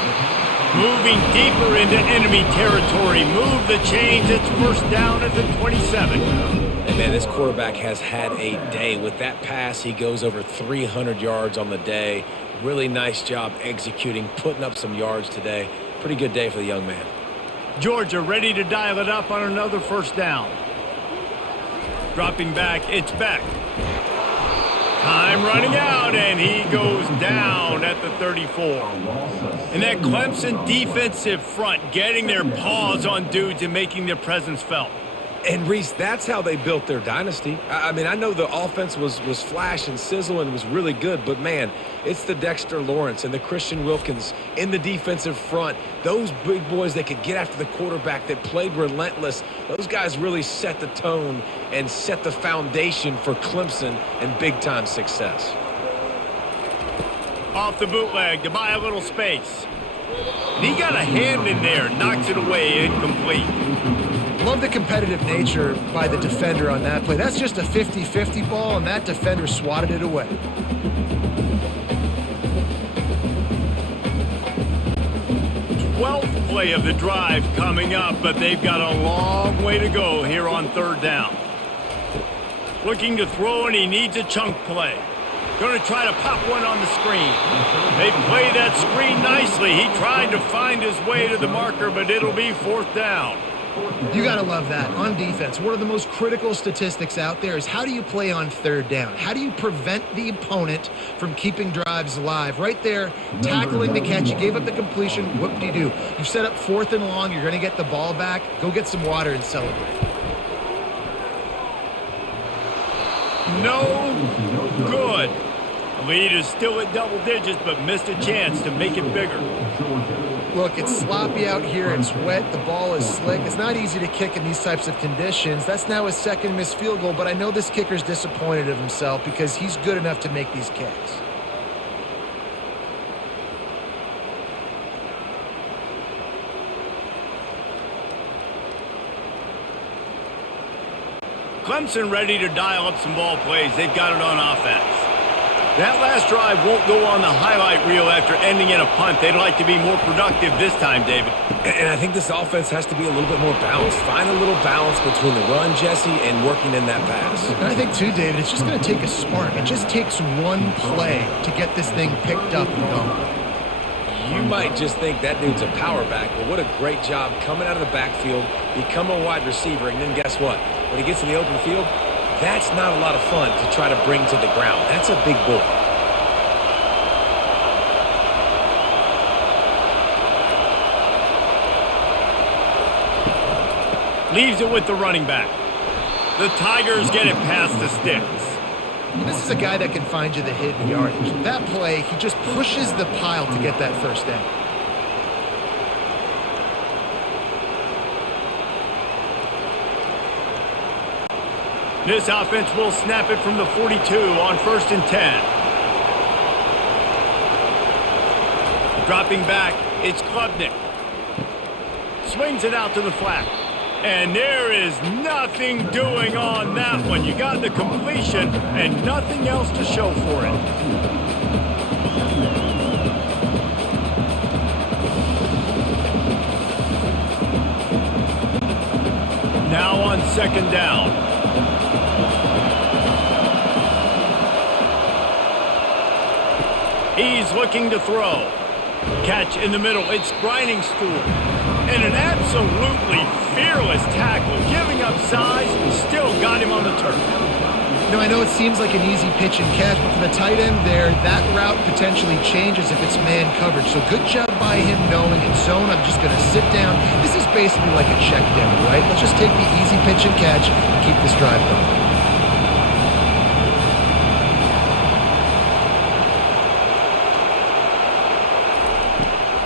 Moving deeper into enemy territory. Move the chains. It's first down at the 27. And man, this quarterback has had a day. With that pass, he goes over 300 yards on the day. Really nice job executing, putting up some yards today. Pretty good day for the young man. Georgia ready to dial it up on another first down. Dropping back, it's Beck. Time running out, and he goes down at the 34. And that Clemson defensive front getting their paws on dudes and making their presence felt. And, Reese, that's how they built their dynasty. I mean, I know the offense was flash and sizzle and was really good, but, man, it's the Dexter Lawrence and the Christian Wilkins in the defensive front. Those big boys that could get after the quarterback, that played relentless, those guys really set the tone and set the foundation for Clemson and big-time success. Off the bootleg to buy a little space. And he got a hand in there, knocks it away, incomplete. Love the competitive nature by the defender on that play. That's just a 50-50 ball, and that defender swatted it away. Play of the drive coming up, but they've got a long way to go here on 3rd down. Looking to throw, and he needs a chunk play. Going to try to pop one on the screen. They play that screen nicely. He tried to find his way to the marker, but it'll be 4th down. You got to love that. On defense, one of the most critical statistics out there is how do you play on 3rd down? How do you prevent the opponent from keeping drives alive? Right there, tackling the catch. You gave up the completion. Whoop-de-doo. You set up 4th and long. You're going to get the ball back. Go get some water and celebrate. No good. The lead is still at double digits, but missed a chance to make it bigger. Look, it's sloppy out here. It's wet. The ball is slick. It's not easy to kick in these types of conditions. That's now his 2nd missed field goal, but I know this kicker's disappointed of himself because he's good enough to make these kicks. Clemson ready to dial up some ball plays. They've got it on offense. That last drive won't go on the highlight reel after ending in a punt. They'd like to be more productive this time, David. And I think this offense has to be a little bit more balanced. Find a little balance between the run, Jesse, and working in that pass. And I think, too, David, it's just going to take a spark. It just takes one play to get this thing picked up and going. You might just think that dude's a power back, but what a great job coming out of the backfield, become a wide receiver, and then guess what? When he gets in the open field, that's not a lot of fun to try to bring to the ground. That's a big boy. Leaves it with the running back. The Tigers get it past the sticks. This is a guy that can find you the hidden yardage. That play, he just pushes the pile to get that first down. This offense will snap it from the 42 on 1st and 10. Dropping back, it's Klubnik. Swings it out to the flat. And there is nothing doing on that one. You got the completion and nothing else to show for it. Now on 2nd down. He's looking to throw. Catch in the middle. It's grinding stool. And an absolutely fearless tackle, giving up size, still got him on the turf. You know, I know it seems like an easy pitch and catch, but for the tight end there, that route potentially changes if it's man coverage. So good job by him knowing in zone, I'm just going to sit down. This is basically like a check down, right? Let's just take the easy pitch and catch and keep this drive going.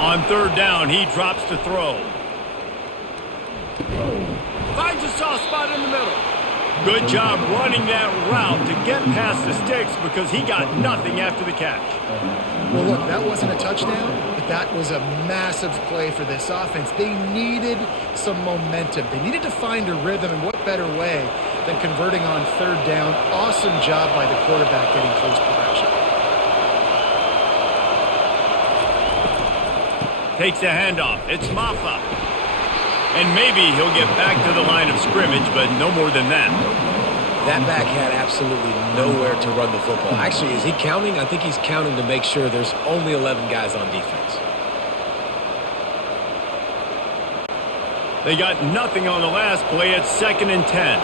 On third down, he drops to throw. Finds a soft spot in the middle. Good job running that route to get past the sticks because he got nothing after the catch. Well, look, that wasn't a touchdown, but that was a massive play for this offense. They needed some momentum. They needed to find a rhythm, and what better way than converting on third down. Awesome job by the quarterback getting close progression. Takes the handoff. It's Maffa. And maybe he'll get back to the line of scrimmage, but no more than that. That back had absolutely nowhere to run the football. Actually, is he counting? I think he's counting to make sure there's only 11 guys on defense. They got nothing on the last play. It's 2nd and 10.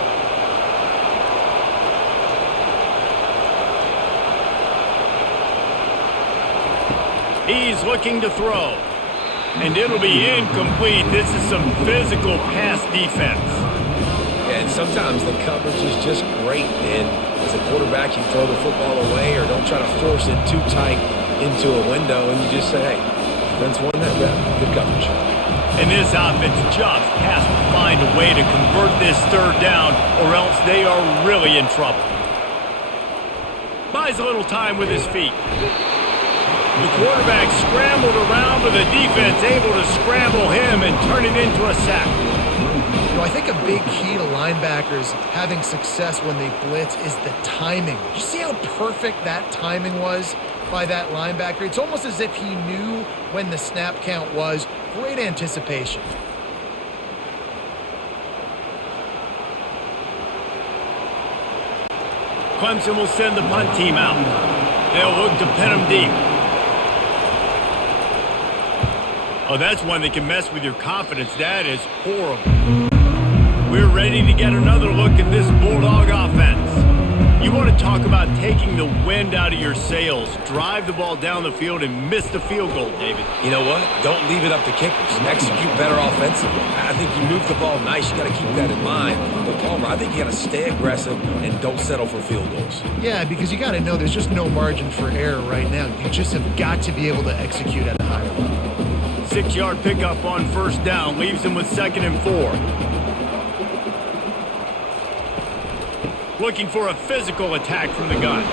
He's looking to throw. And it'll be incomplete. This is some physical pass defense. Yeah, and sometimes the coverage is just great. And as a quarterback, you throw the football away or don't try to force it too tight into a window. And you just say, hey, defense won that rep. Good coverage. And this offense just has to find a way to convert this third down or else they are really in trouble. Buys a little time with his feet. The quarterback scrambled around, but the defense able to scramble him and turn it into a sack. You know, I think a big key to linebackers having success when they blitz is the timing. You see how perfect that timing was by that linebacker? It's almost as if he knew when the snap count was. Great anticipation. Clemson will send the punt team out. They'll look to pin him deep. Oh, that's one that can mess with your confidence. That is horrible. We're ready to get another look at this Bulldog offense. You want to talk about taking the wind out of your sails. Drive the ball down the field and miss the field goal, David. You know what? Don't leave it up to kickers. Execute better offensively. I think you move the ball nice. You got to keep that in mind. But Palmer, I think you got to stay aggressive and don't settle for field goals. Yeah, because you got to know there's just no margin for error right now. You just have got to be able to execute at a higher level. 6-yard pickup on first down. Leaves him with 2nd and 4. Looking for a physical attack from the gun.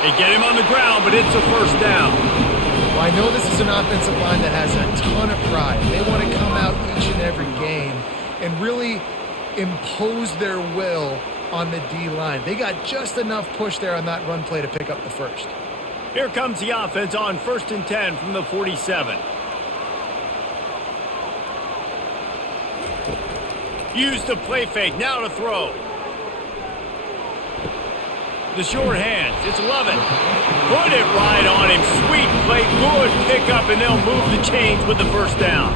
They get him on the ground, but it's a first down. Well, I know this is an offensive line that has a ton of pride. They want to come out each and every game and really impose their will on the D-line. They got just enough push there on that run play to pick up the first. Here comes the offense on 1st and 10 from the 47. Use the play fake, now to throw. The short hands, it's Lovett. Put it right on him, sweet play, good pickup, and they'll move the chains with the first down.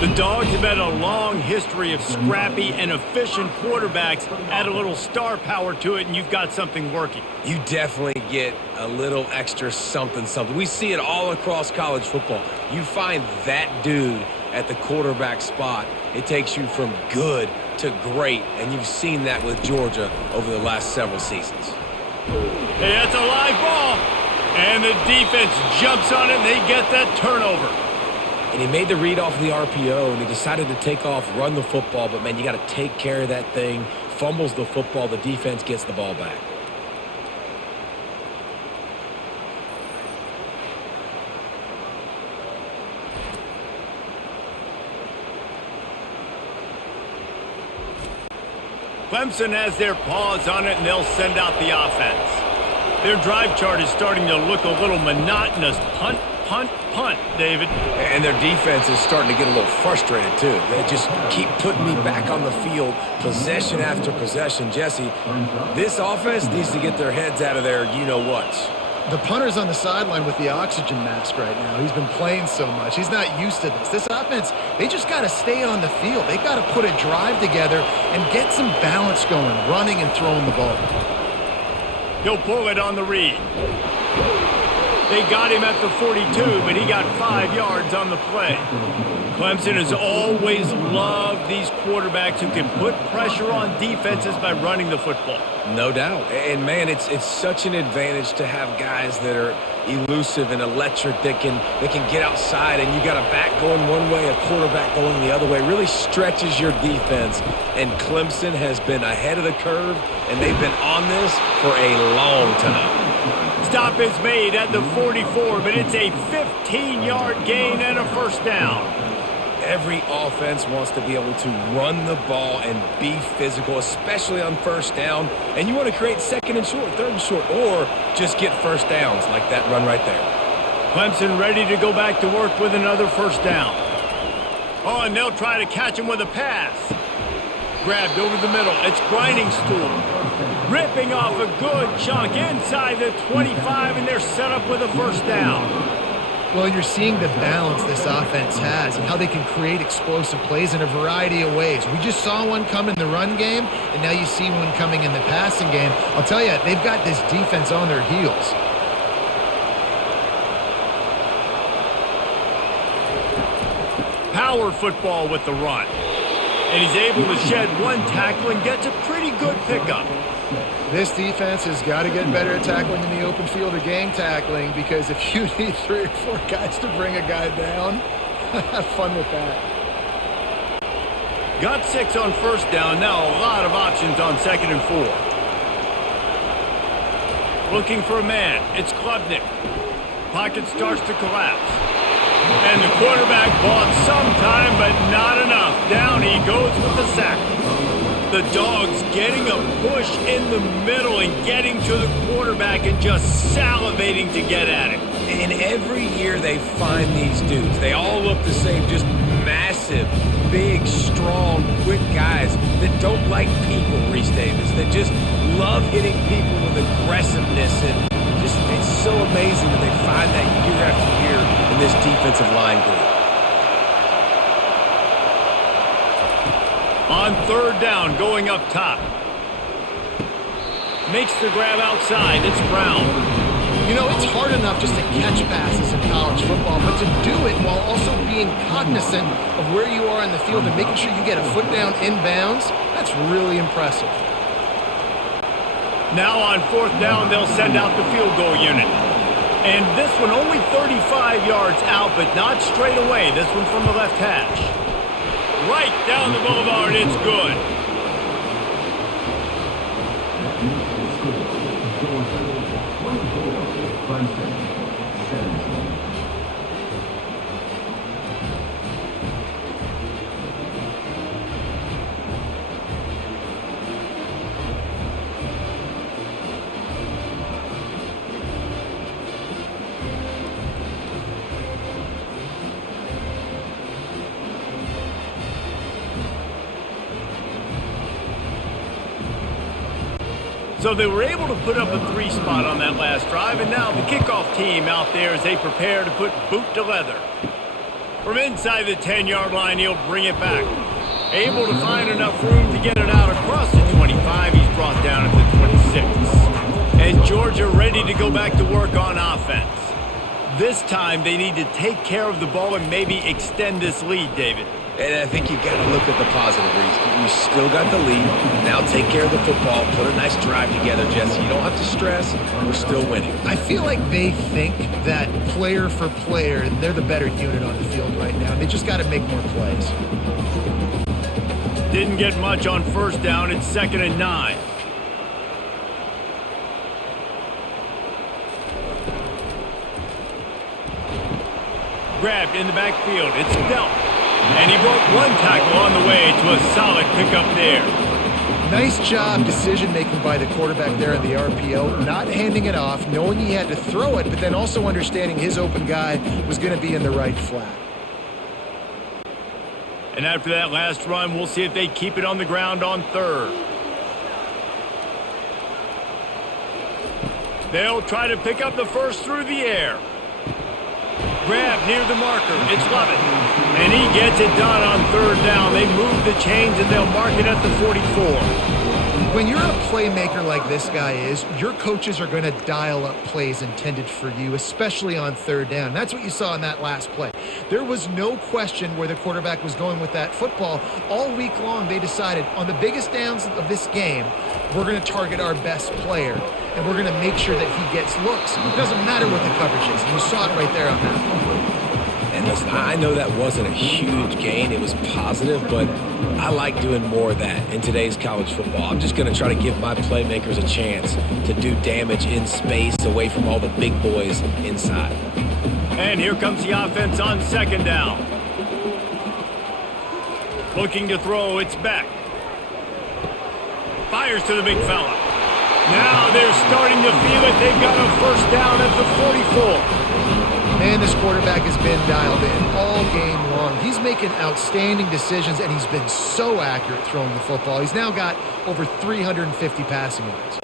The Dogs have had a long history of scrappy and efficient quarterbacks. Add a little star power to it, and you've got something working. You definitely get a little extra something. We see it all across college football. You find that dude at the quarterback spot, it takes you from good to great, and you've seen that with Georgia over the last several seasons. Hey, that's a live ball, and the defense jumps on it, and they get that turnover. And he made the read off the RPO, and he decided to take off, run the football, but, man, you got to take care of that thing. Fumbles the football, the defense gets the ball back. Clemson has their paws on it, and they'll send out the offense. Their drive chart is starting to look a little monotonous. Punt, punt, punt, David. And their defense is starting to get a little frustrated, too. They just keep putting me back on the field, possession after possession. Jesse, this offense needs to get their heads out of their you-know-whats. The punter's on the sideline with the oxygen mask right now. He's been playing so much. He's not used to this. This offense, they just got to stay on the field. They got to put a drive together and get some balance going, running and throwing the ball. He'll pull it on the read. They got him at the 42, but he got 5 yards on the play. Clemson has always loved these quarterbacks who can put pressure on defenses by running the football. No doubt. And, man, it's such an advantage to have guys that are elusive and electric that can get outside, and you got a back going one way, a quarterback going the other way. It really stretches your defense. And Clemson has been ahead of the curve, and they've been on this for a long time. Stop is made at the 44, but it's a 15-yard gain and a first down. Every offense wants to be able to run the ball and be physical, especially on first down. And you want to create second and short, third and short, or just get first downs like that run right there. Clemson ready to go back to work with another first down. Oh, and they'll try to catch him with a pass. Grabbed over the middle. It's Grinding Stool. Ripping off a good chunk inside the 25, and they're set up with a first down. Well, you're seeing the balance this offense has and how they can create explosive plays in a variety of ways. We just saw one come in the run game, and now you see one coming in the passing game. I'll tell you, they've got this defense on their heels. Power football with the run. And he's able to shed one tackle and gets a pretty good pickup. This defense has got to get better at tackling in the open field or gang tackling, because if you need 3 or 4 guys to bring a guy down, have fun with that. Got 6 on first down. Now a lot of options on 2nd and 4. Looking for a man. It's Klubnik. Pocket starts to collapse. And the quarterback bought some time, but not enough. Down he goes with the sack. The Dogs getting a push in the middle and getting to the quarterback and just salivating to get at it. And every year they find these dudes. They all look the same, just massive, big, strong, quick guys that don't like people, Reese Davis, that just love hitting people with aggressiveness. And just it's so amazing that they find that year after year in this defensive line group. On 3rd down, going up top. Makes the grab outside. It's Brown. You know, it's hard enough just to catch passes in college football, but to do it while also being cognizant of where you are in the field and making sure you get a foot down inbounds, that's really impressive. Now on 4th down, they'll send out the field goal unit. And this one only 35 yards out, but not straight away. This one from the left hash. Right down the boulevard, it's good. So they were able to put up a 3 spot on that last drive, and now the kickoff team out there as they prepare to put boot to leather. From inside the 10-yard line, he'll bring it back. Able to find enough room to get it out across the 25. He's brought down at the 26. And Georgia ready to go back to work on offense. This time they need to take care of the ball and maybe extend this lead, David. And I think you've got to look at the positive, Reese. You still got the lead. Now take care of the football. Put a nice drive together, Jesse. You don't have to stress. We're still winning. I feel like they think that player for player, they're the better unit on the field right now. They just got to make more plays. Didn't get much on 1st down. It's 2nd and 9. Grabbed in the backfield. It's Delp. And he broke one tackle on the way to a solid pickup there. Nice job decision-making by the quarterback there in the RPO, not handing it off, knowing he had to throw it, but then also understanding his open guy was going to be in the right flat. And after that last run, we'll see if they keep it on the ground on 3rd. They'll try to pick up the first through the air. Grab near the marker. It's Lovett. And he gets it done on third down. They move the chains, and they'll mark it at the 44. When you're a playmaker like this guy is, your coaches are going to dial up plays intended for you, especially on third down. That's what you saw in that last play. There was no question where the quarterback was going with that football. All week long, they decided on the biggest downs of this game, we're going to target our best player, and we're going to make sure that he gets looks. It doesn't matter what the coverage is. And you saw it right there on that play. And listen, I know that wasn't a huge gain. It was positive, but I like doing more of that in today's college football. I'm just going to try to give my playmakers a chance to do damage in space away from all the big boys inside. And here comes the offense on second down. Looking to throw, it's Beck. Fires to the big fella. Now they're starting to feel it. They've got a first down at the 44. Man, this quarterback has been dialed in all game long. He's making outstanding decisions, and he's been so accurate throwing the football. He's now got over 350 passing yards.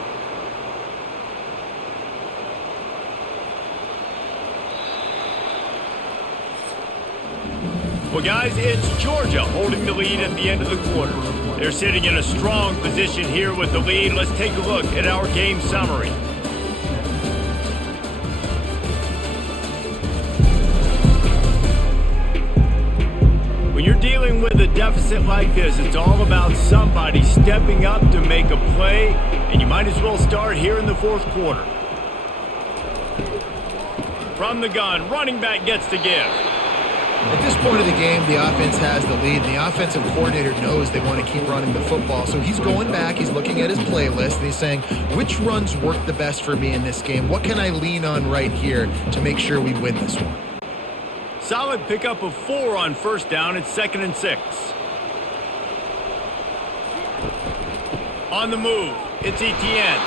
Well, guys, it's Georgia holding the lead at the end of the quarter. They're sitting in a strong position here with the lead. Let's take a look at our game summary. When you're dealing with a deficit like this, it's all about somebody stepping up to make a play, and you might as well start here in the fourth quarter. From the gun, running back gets to give. At this point of the game, the offense has the lead, and the offensive coordinator knows they want to keep running the football. So he's going back, he's looking at his playlist, and he's saying, which runs work the best for me in this game? What can I lean on right here to make sure we win this one? Solid pickup of 4 on first down. It's 2nd and 6. On the move, it's Etienne.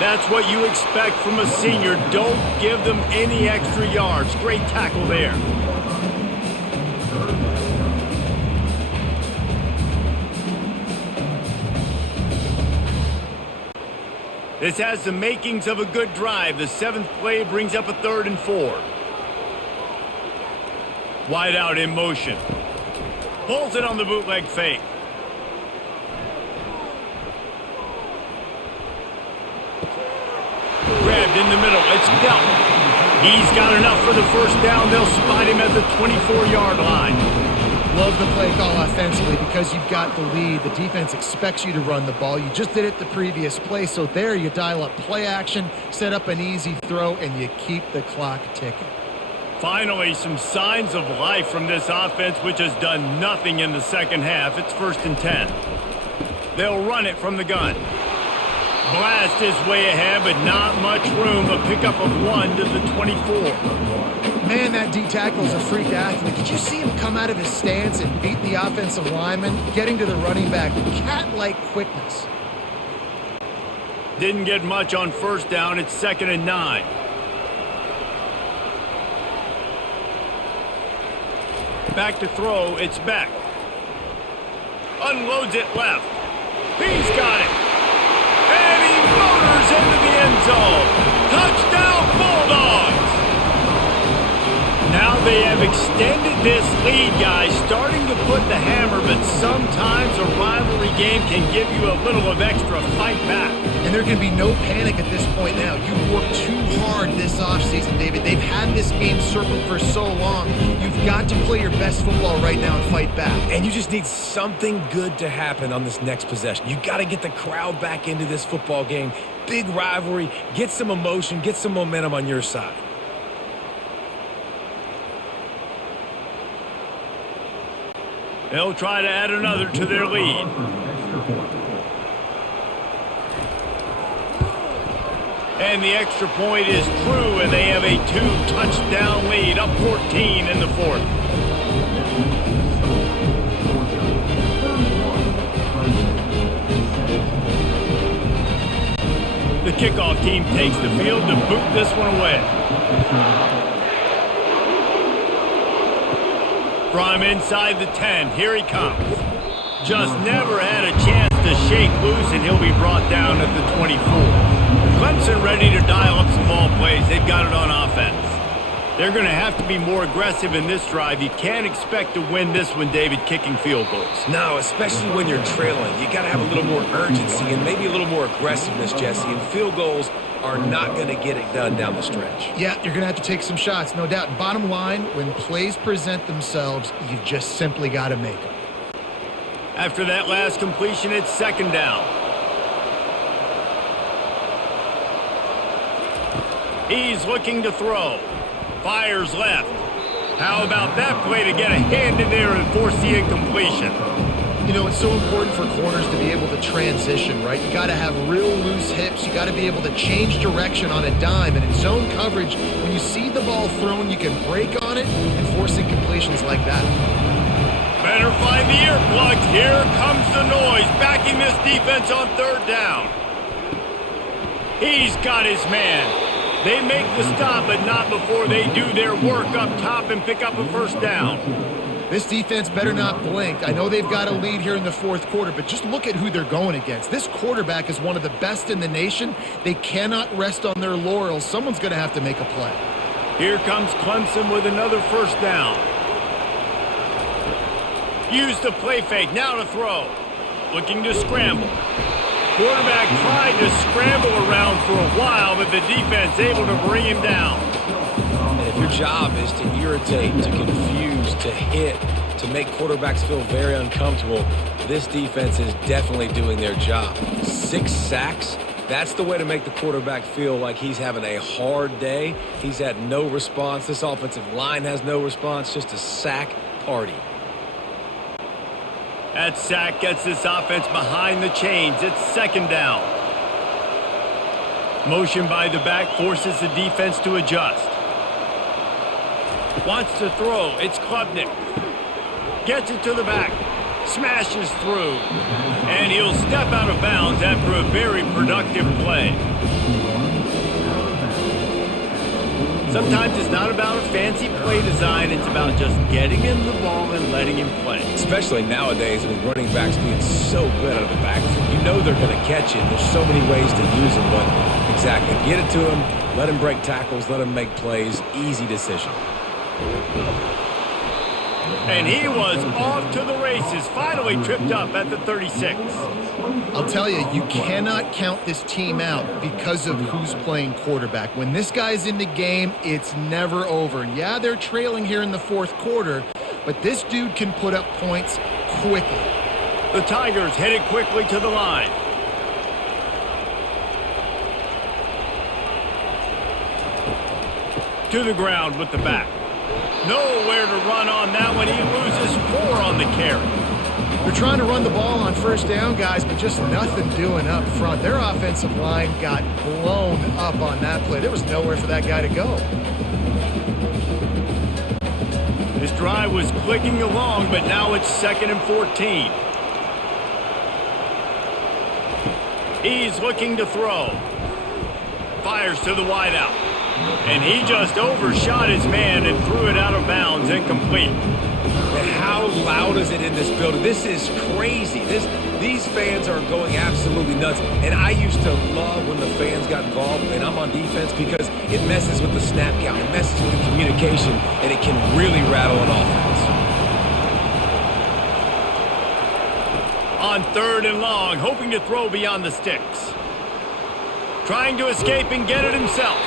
That's what you expect from a senior. Don't give them any extra yards. Great tackle there. This has the makings of a good drive. The 7th play brings up a 3rd and 4. Wide out in motion. Pulls it on the bootleg fake. Grabbed in the middle. It's Delp. He's got enough for the first down. They'll spot him at the 24-yard line. Love the play call offensively because you've got the lead. The defense expects you to run the ball. You just did it the previous play, so there you dial up play action, set up an easy throw, and you keep the clock ticking. Finally, some signs of life from this offense, which has done nothing in the second half. It's 1st and 10. They'll run it from the gun. Blast his way ahead, but not much room. A pickup of 1 to the 24. Man, that D-tackle is a freak athlete. Did you see him come out of his stance and beat the offensive lineman, getting to the running back? Cat-like quickness. Didn't get much on first down. It's 2nd and 9. Back to throw, it's Beck. Unloads it left. He's got it. And he motors into the end zone. Touchdown, Bulldogs! Now they have extended this lead, guys, starting to put the hammer, but sometimes a rivalry game can give you a little of extra fight back. And there can be no panic at this point now. You worked too hard this offseason, David. They've had this game circled for so long. You've got to play your best football right now and fight back. And you just need something good to happen on this next possession. You got to get the crowd back into this football game. Big rivalry. Get some emotion. Get some momentum on your side. They'll try to add another to their lead. And the extra point is true, and they have a 2-touchdown lead, up 14 in the 4th. The kickoff team takes the field to boot this one away. From inside the 10, here he comes. Just never had a chance to shake loose, and he'll be brought down at the 24. Clemson ready to dial up some ball plays. They've got it on offense. They're going to have to be more aggressive in this drive. You can't expect to win this one, David, kicking field goals. No, especially when you're trailing. You got to have a little more urgency and maybe a little more aggressiveness, Jesse. And field goals are not going to get it done down the stretch. Yeah, you're going to have to take some shots, no doubt. Bottom line, when plays present themselves, you've just simply got to make them. After that last completion, it's second down. He's looking to throw. Fires left. How about that play to get a hand in there and force the incompletion? You know, it's so important for corners to be able to transition, right? You got to have real loose hips. You got to be able to change direction on a dime. And in zone coverage, when you see the ball thrown, you can break on it and force incompletions like that. Better find the earplugs. Here comes the noise, backing this defense on third down. He's got his man. They make the stop, but not before they do their work up top and pick up a first down. This defense better not blink. I know they've got a lead here in the fourth quarter, but just look at who they're going against. This quarterback is one of the best in the nation. They cannot rest on their laurels. Someone's going to have to make a play. Here comes Clemson with another first down. Use the play fake, now to throw. Looking to scramble. Quarterback tried to scramble around for a while, but the defense able to bring him down. And if your job is to irritate, to confuse, to hit, to make quarterbacks feel very uncomfortable, this defense is definitely doing their job. 6 sacks, that's the way to make the quarterback feel like he's having a hard day. He's had no response. This offensive line has no response, just a sack party. That sack gets this offense behind the chains. It's second down. Motion by the back forces the defense to adjust. Wants to throw. It's Klubnik. Gets it to the back. Smashes through. And he'll step out of bounds after a very productive play. Sometimes it's not about a fancy play design. It's about just getting him the ball and letting him play. Especially nowadays with running backs being so good out of the backfield. You know they're going to catch it. There's so many ways to use them, but exactly. Get it to him, let him break tackles, let him make plays. Easy decision. And he was off to the races, finally tripped up at the 36. I'll tell you, you cannot count this team out because of who's playing quarterback. When this guy's in the game, it's never over. Yeah, they're trailing here in the fourth quarter, but this dude can put up points quickly. The Tigers headed quickly to the line. To the ground with the back. Nowhere to run on that one. He loses 4 on the carry. They're trying to run the ball on first down, guys, but just nothing doing up front. Their offensive line got blown up on that play. There was nowhere for that guy to go. This drive was clicking along, but now it's 2nd and 14. He's looking to throw. Fires to the wideout. And he just overshot his man and threw it out of bounds, incomplete. And how loud is it in this building? This is crazy. These fans are going absolutely nuts. And I used to love when the fans got involved, and I'm on defense, because it messes with the snap count. It messes with the communication, and it can really rattle an offense. On 3rd and long, hoping to throw beyond the sticks. Trying to escape and get it himself.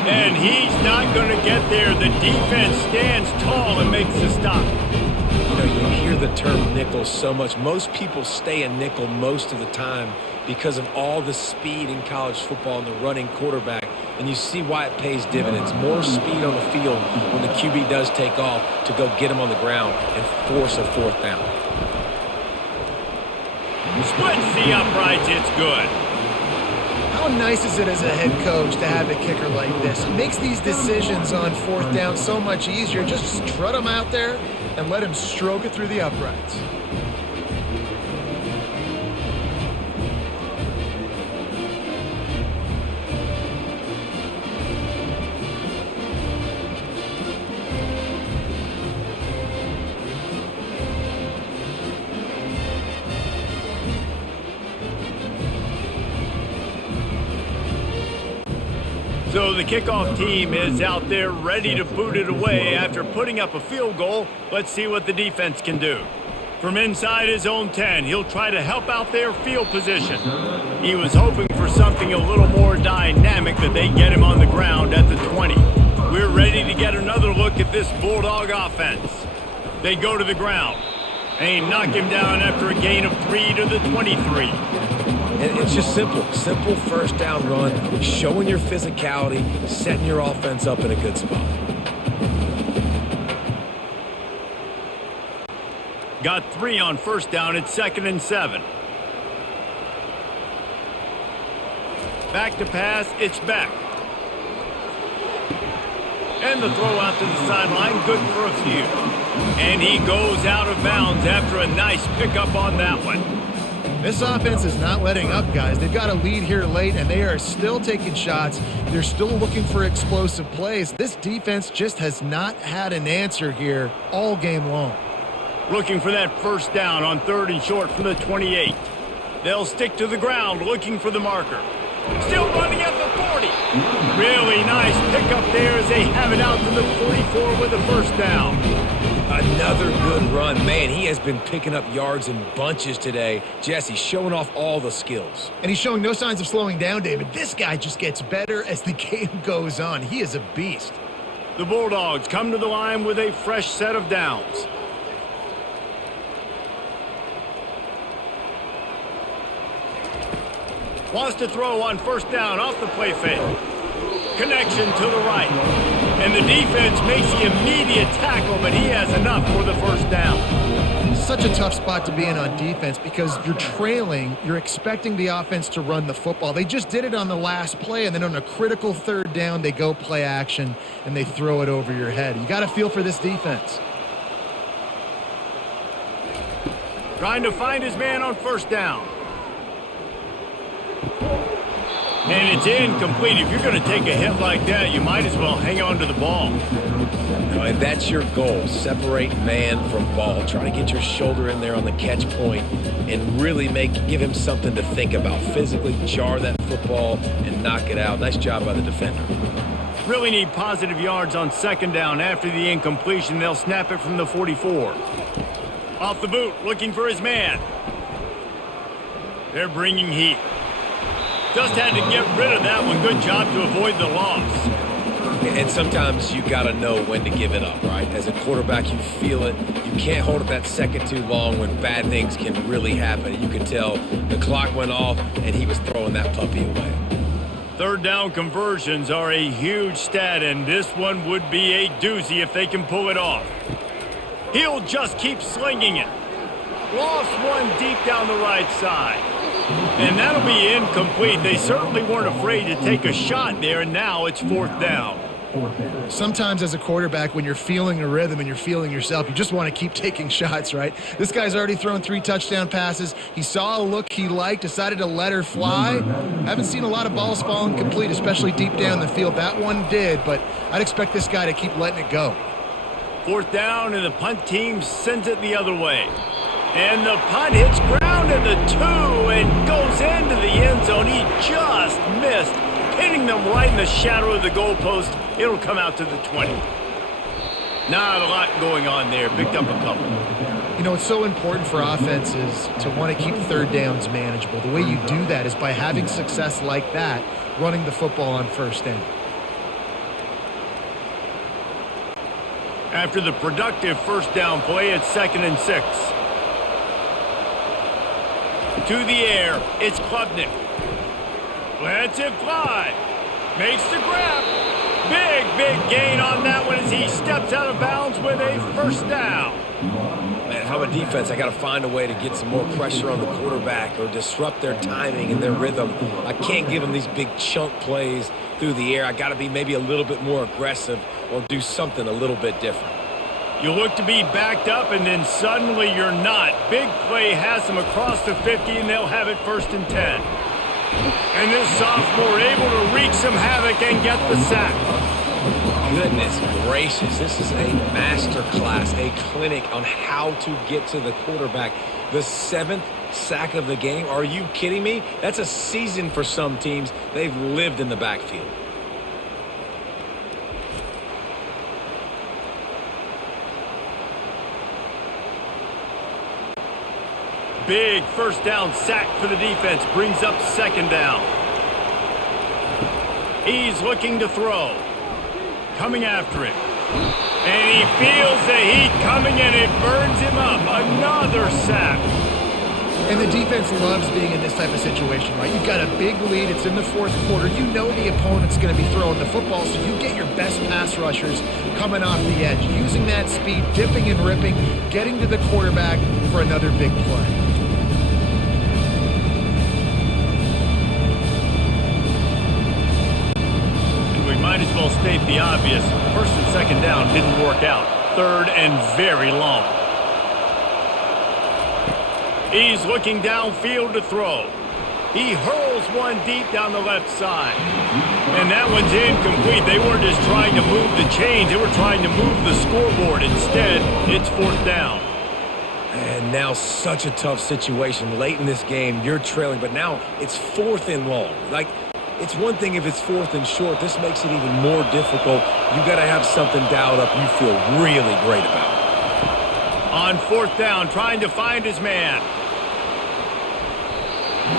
And he's not going to get there. The defense stands tall and makes the stop. You know, you hear the term nickel so much. Most people stay in nickel most of the time because of all the speed in college football and the running quarterback. And you see why it pays dividends. More speed on the field when the QB does take off to go get him on the ground and force a 4th down. Splits the uprights. It's good. How nice is it as a head coach to have a kicker like this? It makes these decisions on 4th down so much easier. Just strut him out there and let him stroke it through the uprights. So the kickoff team is out there ready to boot it away after putting up a field goal. Let's see what the defense can do. From inside his own 10, he'll try to help out their field position. He was hoping for something a little more dynamic, that they get him on the ground at the 20. We're ready to get another look at this Bulldog offense. They go to the ground. They knock him down after a gain of 3 to the 23. And it's just simple first down run, showing your physicality, setting your offense up in a good spot. Got 3 on first down. It's 2nd and 7. Back to pass. It's back. And the throw out to the sideline. Good for a few. And he goes out of bounds after a nice pickup on that one. This offense is not letting up, guys. They've got a lead here late, and they are still taking shots. They're still looking for explosive plays. This defense just has not had an answer here all game long. Looking for that first down on 3rd and short from the 28. They'll stick to the ground looking for the marker. Still running at the 40. Really nice pickup there as they have it out to the 44 with the first down. Another good run. Man, he has been picking up yards in bunches today. Jesse showing off all the skills. And he's showing no signs of slowing down, David. This guy just gets better as the game goes on. He is a beast. The Bulldogs come to the line with a fresh set of downs. Wants to throw on first down off the play fake. Connection to the right. And the defense makes the immediate tackle, but he has enough for the first down. Such a tough spot to be in on defense because you're trailing. You're expecting the offense to run the football. They just did it on the last play, and then on a critical 3rd down, they go play action, and they throw it over your head. You got to feel for this defense. Trying to find his man on first down. And it's incomplete. If you're going to take a hit like that, you might as well hang on to the ball. And that's your goal. Separate man from ball. Try to get your shoulder in there on the catch point and really give him something to think about. Physically jar that football and knock it out. Nice job by the defender. Really need positive yards on 2nd down. After the incompletion, they'll snap it from the 44. Off the boot, looking for his man. They're bringing heat. Just had to get rid of that one. Good job to avoid the loss. And sometimes you got to know when to give it up, right? As a quarterback, you feel it. You can't hold it that second too long when bad things can really happen. You could tell the clock went off and he was throwing that puppy away. 3rd down conversions are a huge stat, and this one would be a doozy if they can pull it off. He'll just keep slinging it. Lost one deep down the right side. And that'll be incomplete. They certainly weren't afraid to take a shot there, and now it's 4th down. Sometimes as a quarterback, when you're feeling a rhythm and you're feeling yourself, you just want to keep taking shots, right? This guy's already thrown 3 touchdown passes. He saw a look he liked, decided to let her fly. Haven't seen a lot of balls fall incomplete, especially deep down the field. That one did, but I'd expect this guy to keep letting it go. 4th down, and the punt team sends it the other way. And the punt hits ground at the 2 and goes into the end zone. He just missed, hitting them right in the shadow of the goalpost. It'll come out to the 20. Not a lot going on there. Picked up a couple. You know, it's so important for offenses to want to keep 3rd downs manageable. The way you do that is by having success like that, running the football on first down. After the productive first down play, it's 2nd and 6. To the air, it's Klubnik. Lets it fly. Makes the grab. Big gain on that one as he steps out of bounds with a first down. Man, if I'm a defense, I got to find a way to get some more pressure on the quarterback or disrupt their timing and their rhythm. I can't give them these big chunk plays through the air. I got to be maybe a little bit more aggressive or do something a little bit different. You look to be backed up, and then suddenly you're not. Big play has them across the 50, and they'll have it 1st and 10. And this sophomore able to wreak some havoc and get the sack. Goodness gracious, this is a master class, a clinic on how to get to the quarterback. The 7th sack of the game. Are you kidding me? That's a season for some teams. They've lived in the backfield. big first down sack for the defense. Brings up second down. He's looking to throw. Coming after it. And he feels the heat coming and it burns him up. Another sack. And the defense loves being in this type of situation, right? You've got a big lead. It's in the fourth quarter. You know the opponent's going to be throwing the football, so you get your best pass rushers coming off the edge, using that speed, dipping and ripping, getting to the quarterback for another big play. And we might as well state the obvious. First and second down didn't work out. Third and very long. He's looking downfield to throw. He hurls one deep down the left side. And that one's incomplete. They weren't just trying to move the chains. They were trying to move the scoreboard. Instead, it's fourth down. And now such a tough situation. Late in this game, you're trailing, but now it's fourth and long. Like, it's one thing if it's fourth and short. This makes it even more difficult. You got to have something dialed up you feel really great about. On fourth down, trying to find his man.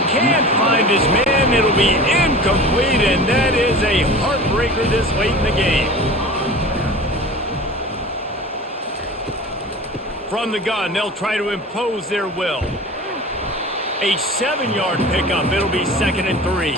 Can't find his man. It'll be incomplete, and that is a heartbreaker this late in the game. From the gun, they'll try to impose their will. A 7-yard pickup. It'll be second and 3.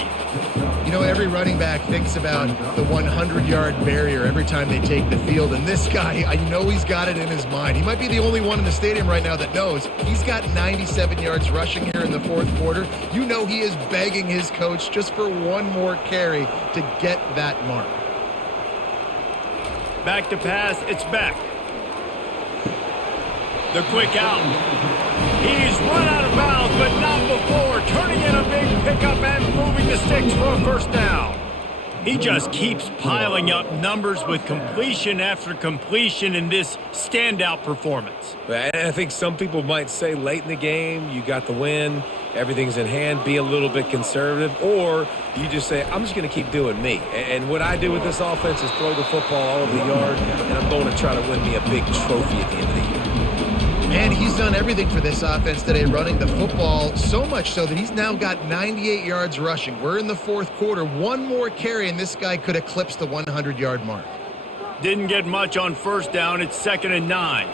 You know, every running back thinks about the 100-yard barrier every time they take the field, and this guy, I know he's got it in his mind. He might be the only one in the stadium right now that knows he's got 97 yards rushing here in the fourth quarter. You know he is begging his coach just for one more carry to get that mark. Back to pass, it's back. The quick out. He's run out of bounds, but not before. Turning in a big pickup and moving the sticks for a first down. He just keeps piling up numbers with completion after completion in this standout performance. And I think some people might say late in the game, you got the win, everything's in hand, be a little bit conservative, or you just say, I'm just going to keep doing me. And what I do with this offense is throw the football all over the yard, and I'm going to try to win me a big trophy at the end of the year. And he's done everything for this offense today, running the football, so much so that he's now got 98 yards rushing. We're in the fourth quarter. One more carry, and this guy could eclipse the 100-yard mark. Didn't get much on first down. It's second and 9.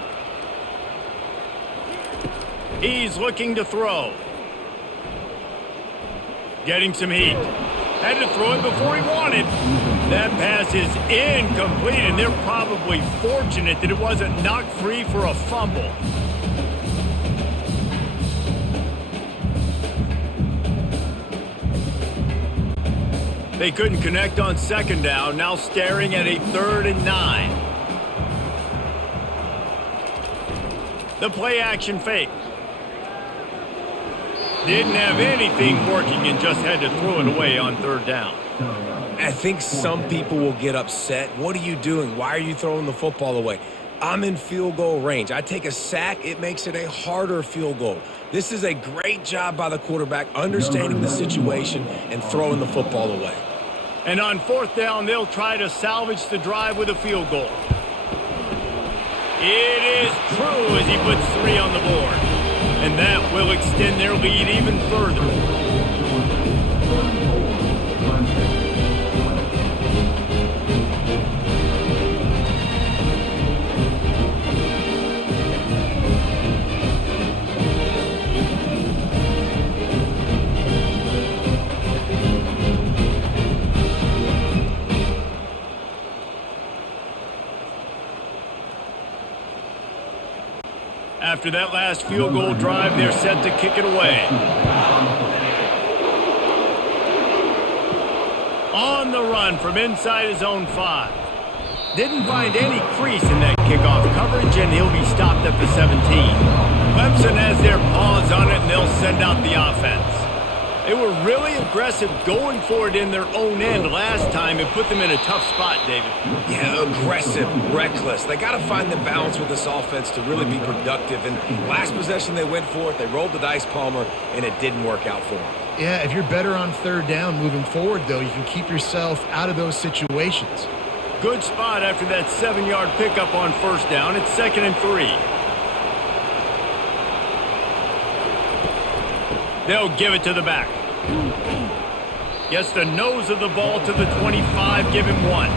He's looking to throw. Getting some heat. Had to throw it before he wanted. That pass is incomplete, and they're probably fortunate that it wasn't knocked free for a fumble. They couldn't connect on second down, now staring at a third and 9. The play action fake. Didn't have anything working and just had to throw it away on third down. I think some people will get upset. What are you doing? Why are you throwing the football away? I'm in field goal range. I take a sack, it makes it a harder field goal. This is a great job by the quarterback, understanding the situation and throwing the football away. And on fourth down, they'll try to salvage the drive with a field goal. It is true as he puts 3 on the board. And that will extend their lead even further. After that last field goal drive, they're set to kick it away. On the run from inside his own 5. Didn't find any crease in that kickoff coverage, and he'll be stopped at the 17. Clemson has their paws on it, and they'll send out the offense. They were really aggressive going for it in their own end last time. It put them in a tough spot, David. Yeah, aggressive, reckless. They got to find the balance with this offense to really be productive. And last possession, they went for it. They rolled the dice, Palmer, and it didn't work out for them. Yeah, if you're better on third down moving forward, though, you can keep yourself out of those situations. Good spot after that 7-yard pickup on first down. It's second and 3. They'll give it to the back. Gets the nose of the ball to the 25, give him 1.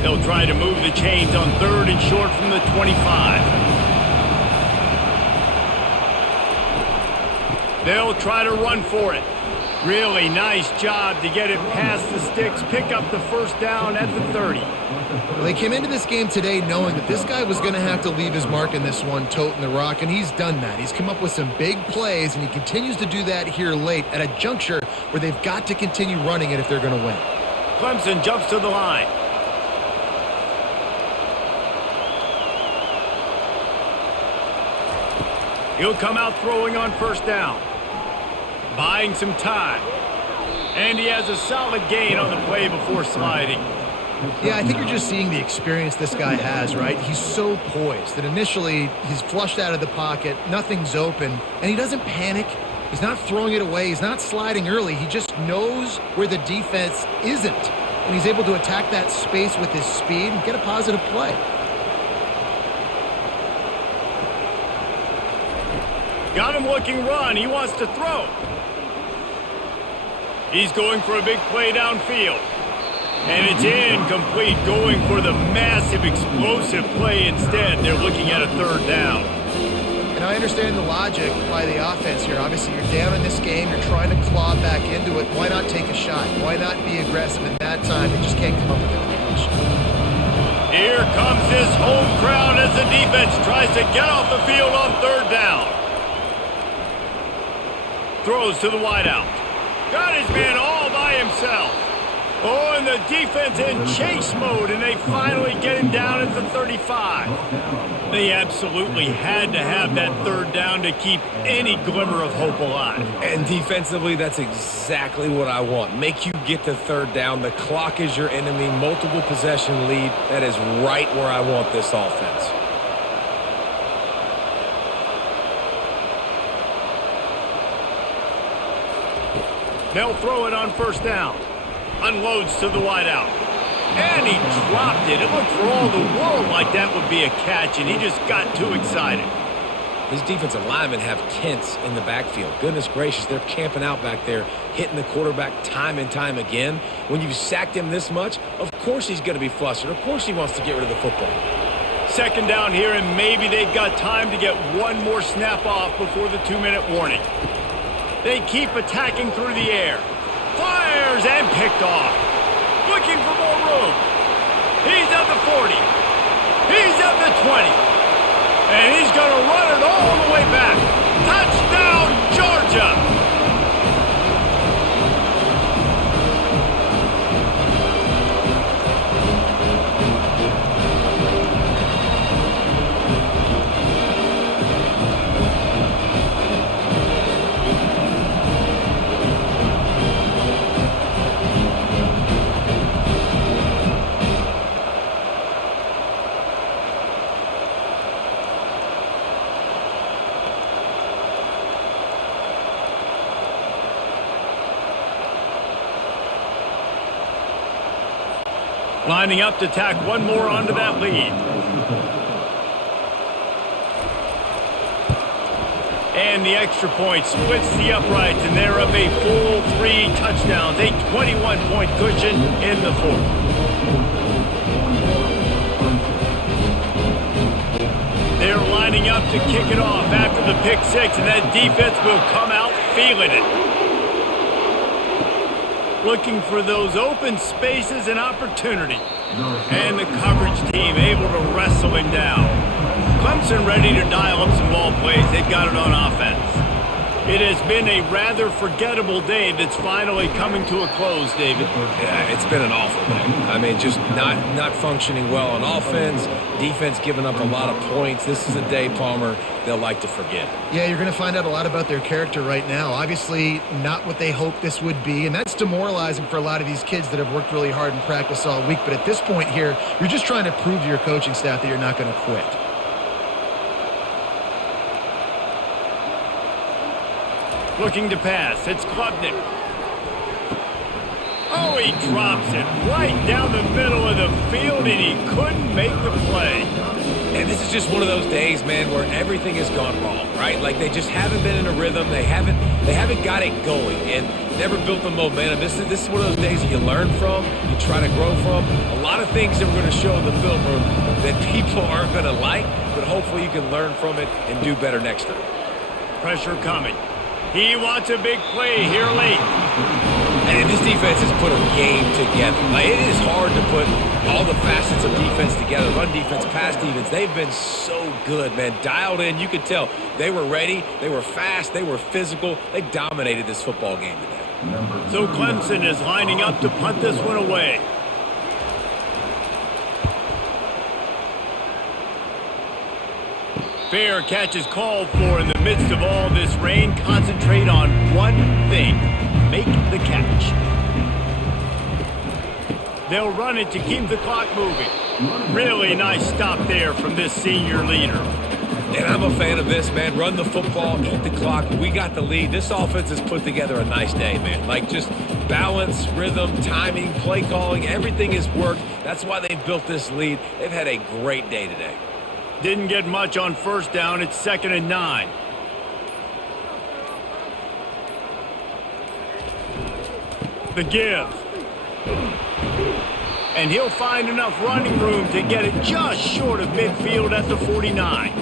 They'll try to move the chains on 3rd and short from the 25. They'll try to run for it. Really nice job to get it past the sticks, pick up the first down at the 30. Well, they came into this game today knowing that this guy was going to have to leave his mark in this one, toting the rock, and he's done that. He's come up with some big plays, and he continues to do that here late at a juncture where they've got to continue running it if they're going to win. Clemson jumps to the line. He'll come out throwing on first down. Buying some time. And he has a solid gain on the play before sliding. Yeah, I think you're just seeing the experience this guy has, right? He's so poised that initially he's flushed out of the pocket, nothing's open, and he doesn't panic. He's not throwing it away. He's not sliding early. He just knows where the defense isn't, and he's able to attack that space with his speed and get a positive play. Got him looking run. He wants to throw. He's going for a big play downfield. And it's incomplete, going for the massive explosive play instead. They're looking at a 3rd down. And I understand the logic by the offense here. Obviously, you're down in this game. You're trying to claw back into it. Why not take a shot? Why not be aggressive in that time? They just can't come up with the completion. Here comes this home crowd as the defense tries to get off the field on 3rd down. Throws to the wideout. Got his man all by himself. Oh, and the defense in chase mode, and they finally get him down at the 35. They absolutely had to have that 3rd down to keep any glimmer of hope alive. And defensively, that's exactly what I want. Make you get the 3rd down. The clock is your enemy. Multiple possession lead. That is right where I want this offense. They'll throw it on first down. Unloads to the wideout. And he dropped it. It looked for all the world like that would be a catch, and he just got too excited. These defensive linemen have tents in the backfield. Goodness gracious, they're camping out back there, hitting the quarterback time and time again. When you've sacked him this much, of course he's going to be flustered. Of course he wants to get rid of the football. 2nd down here, and maybe they've got time to get one more snap off before the 2-minute warning. They keep attacking through the air. Fires and picked off. Looking for more room. He's at the 40. He's at the 20. And he's going to run it all the way back. Touchdown, Georgia! Lining up to tack one more onto that lead. And the extra point splits the uprights, and they're up a full 3 touchdowns, a 21-point cushion in the 4th. They're lining up to kick it off after the pick 6, and that defense will come out feeling it. Looking for those open spaces and opportunity. And the coverage team able to wrestle him down. Clemson ready to dial up some ball plays. They've got it on offense. It has been a rather forgettable day that's finally coming to a close, David. Yeah, it's been an awful day. I mean, just not functioning well on offense. Defense giving up a lot of points. This is a day, Palmer, they'll like to forget. Yeah, you're going to find out a lot about their character right now. Obviously, not what they hoped this would be, and that's demoralizing for a lot of these kids that have worked really hard in practice all week. But at this point here, you're just trying to prove to your coaching staff that you're not going to quit. Looking to pass. It's Klubnik. Oh, he drops it right down the middle of the field, and he couldn't make the play. And this is just one of those days, man, where everything has gone wrong, right? Like they just haven't been in a rhythm. They haven't got it going and never built the momentum. This is one of those days that you learn from, you try to grow from. A lot of things that we're going to show in the film room that people aren't going to like, but hopefully you can learn from it and do better next time. Pressure coming. He wants a big play here late. And this defense has put a game together. Like, it is hard to put all the facets of defense together. Run defense, pass defense. They've been so good, man. Dialed in. You could tell they were ready. They were fast. They were physical. They dominated this football game today. So Clemson is lining up to punt this one away. Fair catch is called for in the midst of all this rain. Concentrate on one thing. Make the catch. They'll run it to keep the clock moving. Really nice stop there from this senior leader. And I'm a fan of this, man. Run the football, eat the clock. We got the lead. This offense has put together a nice day, man. Like just balance, rhythm, timing, play calling, everything has worked. That's why they've built this lead. They've had a great day today. Didn't get much on first down. It's 2nd and 9. The give. And he'll find enough running room to get it just short of midfield at the 49.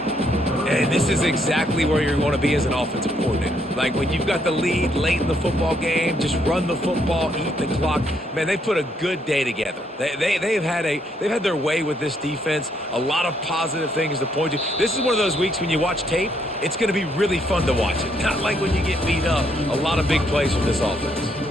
And this is exactly where you're going to be as an offensive coordinator. Like when you've got the lead late in the football game, just run the football, eat the clock. Man, they've put a good day together. They've had their way with this defense. A lot of positive things to point to. This is one of those weeks when you watch tape, it's going to be really fun to watch it. Not like when you get beat up. A lot of big plays from this offense.